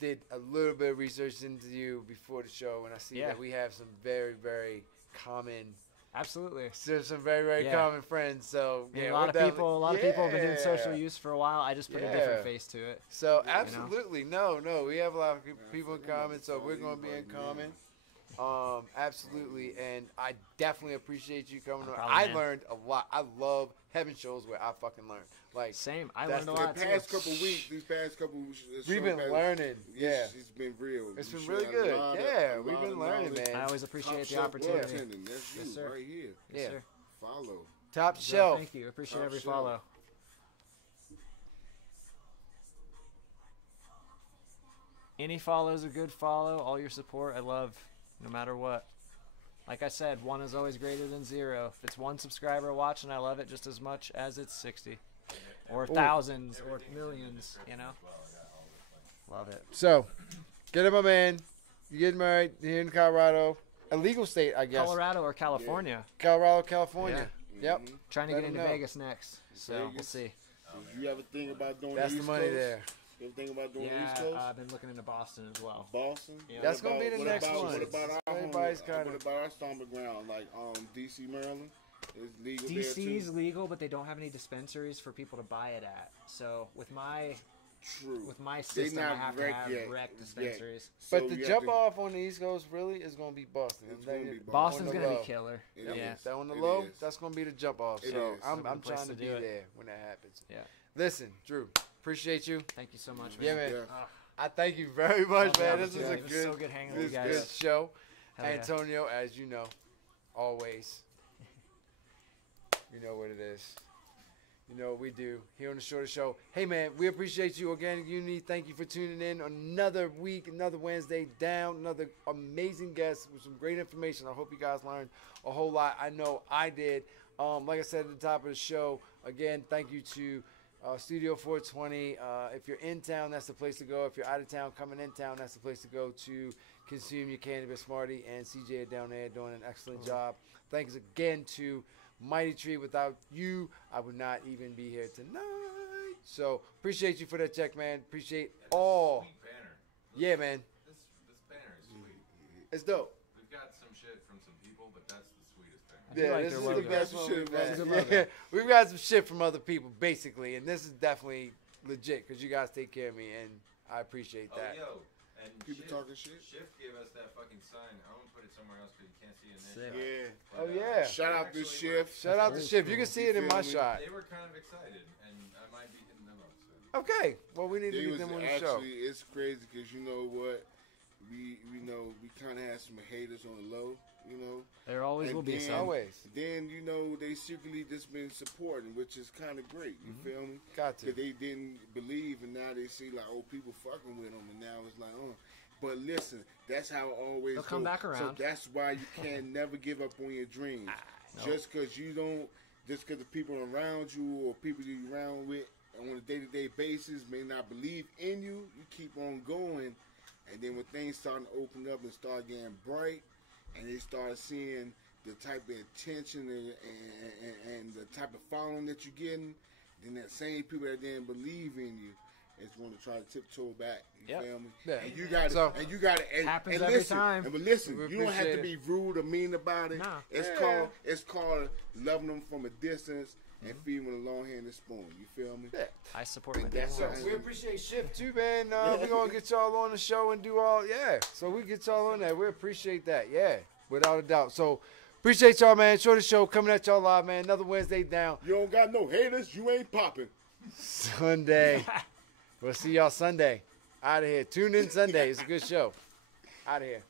did a little bit of research into you before the show, and I see Yeah. that we have some very, very common, Absolutely. some very, very Yeah. common friends. So Yeah, yeah, a lot we're of people have been doing social yeah. use for a while. I just put a Yeah. different face to it. So know? absolutely, no, we have a lot of people in common, so we're going to be in common. Absolutely, and I definitely appreciate you coming No on. problem, I man. learned a lot. I love having shows where I fucking learn. Like Same. I That's learned a the lot The too. past couple weeks, these past couple we've been learning. Yeah, It's been real. It's You been should really have good. a lot Yeah, of- we've lot been of learning, knowledge. man. I always Top appreciate the shelf opportunity. bartending. That's Yes, you sir. right here. Yes, Yeah. sir. Follow. top So, shelf. Thank you. Appreciate Top every shelf. follow. Any follow is a good follow. All your support, I love, no matter what. Like I said, 1 is always greater than 0. If it's 1 subscriber watching, I love it just as much as it's 60. Or thousands, or millions, you know? Love it. So, get it, my man. You getting married here in Colorado, a legal state, I guess. Colorado or California? Colorado, California. Yep. Mhm. Trying to Let get 'em into know. Vegas next. So, we'll Vegas. see. You ever think about doing That's the the East money Coast? there. You ever think about doing the Yeah, East Coast? I've been looking into Boston as well. Boston? Yeah. That's gonna be the What next about- one. What about our Everybody's home, kinda- what about our stomping ground, like DC, Maryland? Is legal there DC's too? legal, but they don't have any dispensaries for people to buy it at. So with my True. system, I not have to rec have yet. rec dispensaries. So But the you have jump to- off on the East Coast really is going to be Boston. It's I'm gonna telling be you. Boston's On the gonna low. be killer. It Yeah. is. That on the It low, is. that's going to be the jump off. It So is. I'm Good place trying to to be do it. there when that happens. Yeah. Listen, Drew, appreciate you. Thank you so much, man. Yeah, man. Yeah. Ugh, I thank you very much, love the man. This was a opportunity. It was good, so good hanging this with you is good guys. show. Hell yeah. Antonio, as you know, always. You know what it is. You know what we do here on the Shorter Show. Hey, man, we appreciate you. Organic Unity, thank you for tuning in. Another week, another Wednesday down, another amazing guest with some great information. I hope you guys learned a whole lot. I know I did. Like I said at the top of the show, again, thank you to Studio 420. If you're in town, that's the place to go. If you're out of town, coming in town, that's the place to go to consume your cannabis. Marty and CJ are down there doing an excellent job. Thanks again to Mighty Tree. Without you, I would not even be here tonight. So appreciate you for that check, man. Appreciate all. Sweet banner. Yeah, man. This banner is sweet. It's dope. We've got some shit from some people, but that's the sweetest banner. do Yeah, like this their is the logo. best That's one the we've shit, man. had. It's a good Yeah, logo. we've got some shit from other people, basically, and this is definitely legit because you guys take care of me, and I appreciate Oh, that. yo. And People Shift- talking shit? Shift gave us that fucking sign. I'm gonna put it somewhere else because you can't see it in Sick. this Yeah. shot. Oh, yeah. Shout out to Actually, Shift. Shout out to That's Shift. You cool. can see it in You my feel me? shot. They were kind of excited, and I might be hitting them up soon. Okay, well, we need to They get was them on the show. actually, it's crazy because you know what? We kind of had some haters on the low, you know. There always And will be then- some. Always. Then you know they secretly just been supporting, which is kind of great. You feel me? Got to. Because they didn't believe, and now they see like, oh, people fucking with them, and now it's like, oh. But listen, that's how it always They'll come goes. back around. So that's why you can never give up on your dreams. no. Just because you don't, just because the people around you or people you're around with on a day-to-day basis may not believe in you, you keep on going. And then when things start to open up and start getting bright, and they start seeing the type of attention and the type of following that you're getting, then that same people that didn't believe in you is going to try to tiptoe back. You feel me? Yeah. And you got to, and you got to, happens and every listen, time. But listen, We you don't have to appreciate be rude or mean about it. Nah. It's called loving them from a distance and feeding with a long-handed spoon. You feel me? Yeah. I support my That's dad. all. We appreciate Shift too, man. We're gonna get y'all on the show and do all, so we get y'all on that. We appreciate that, without a doubt. So appreciate y'all, man. Shorty Show coming at y'all live, man. Another Wednesday down. You don't got no haters, you ain't popping. Sunday. We'll see y'all Sunday. Out of here. Tune in Sunday. It's a good show. Out of here.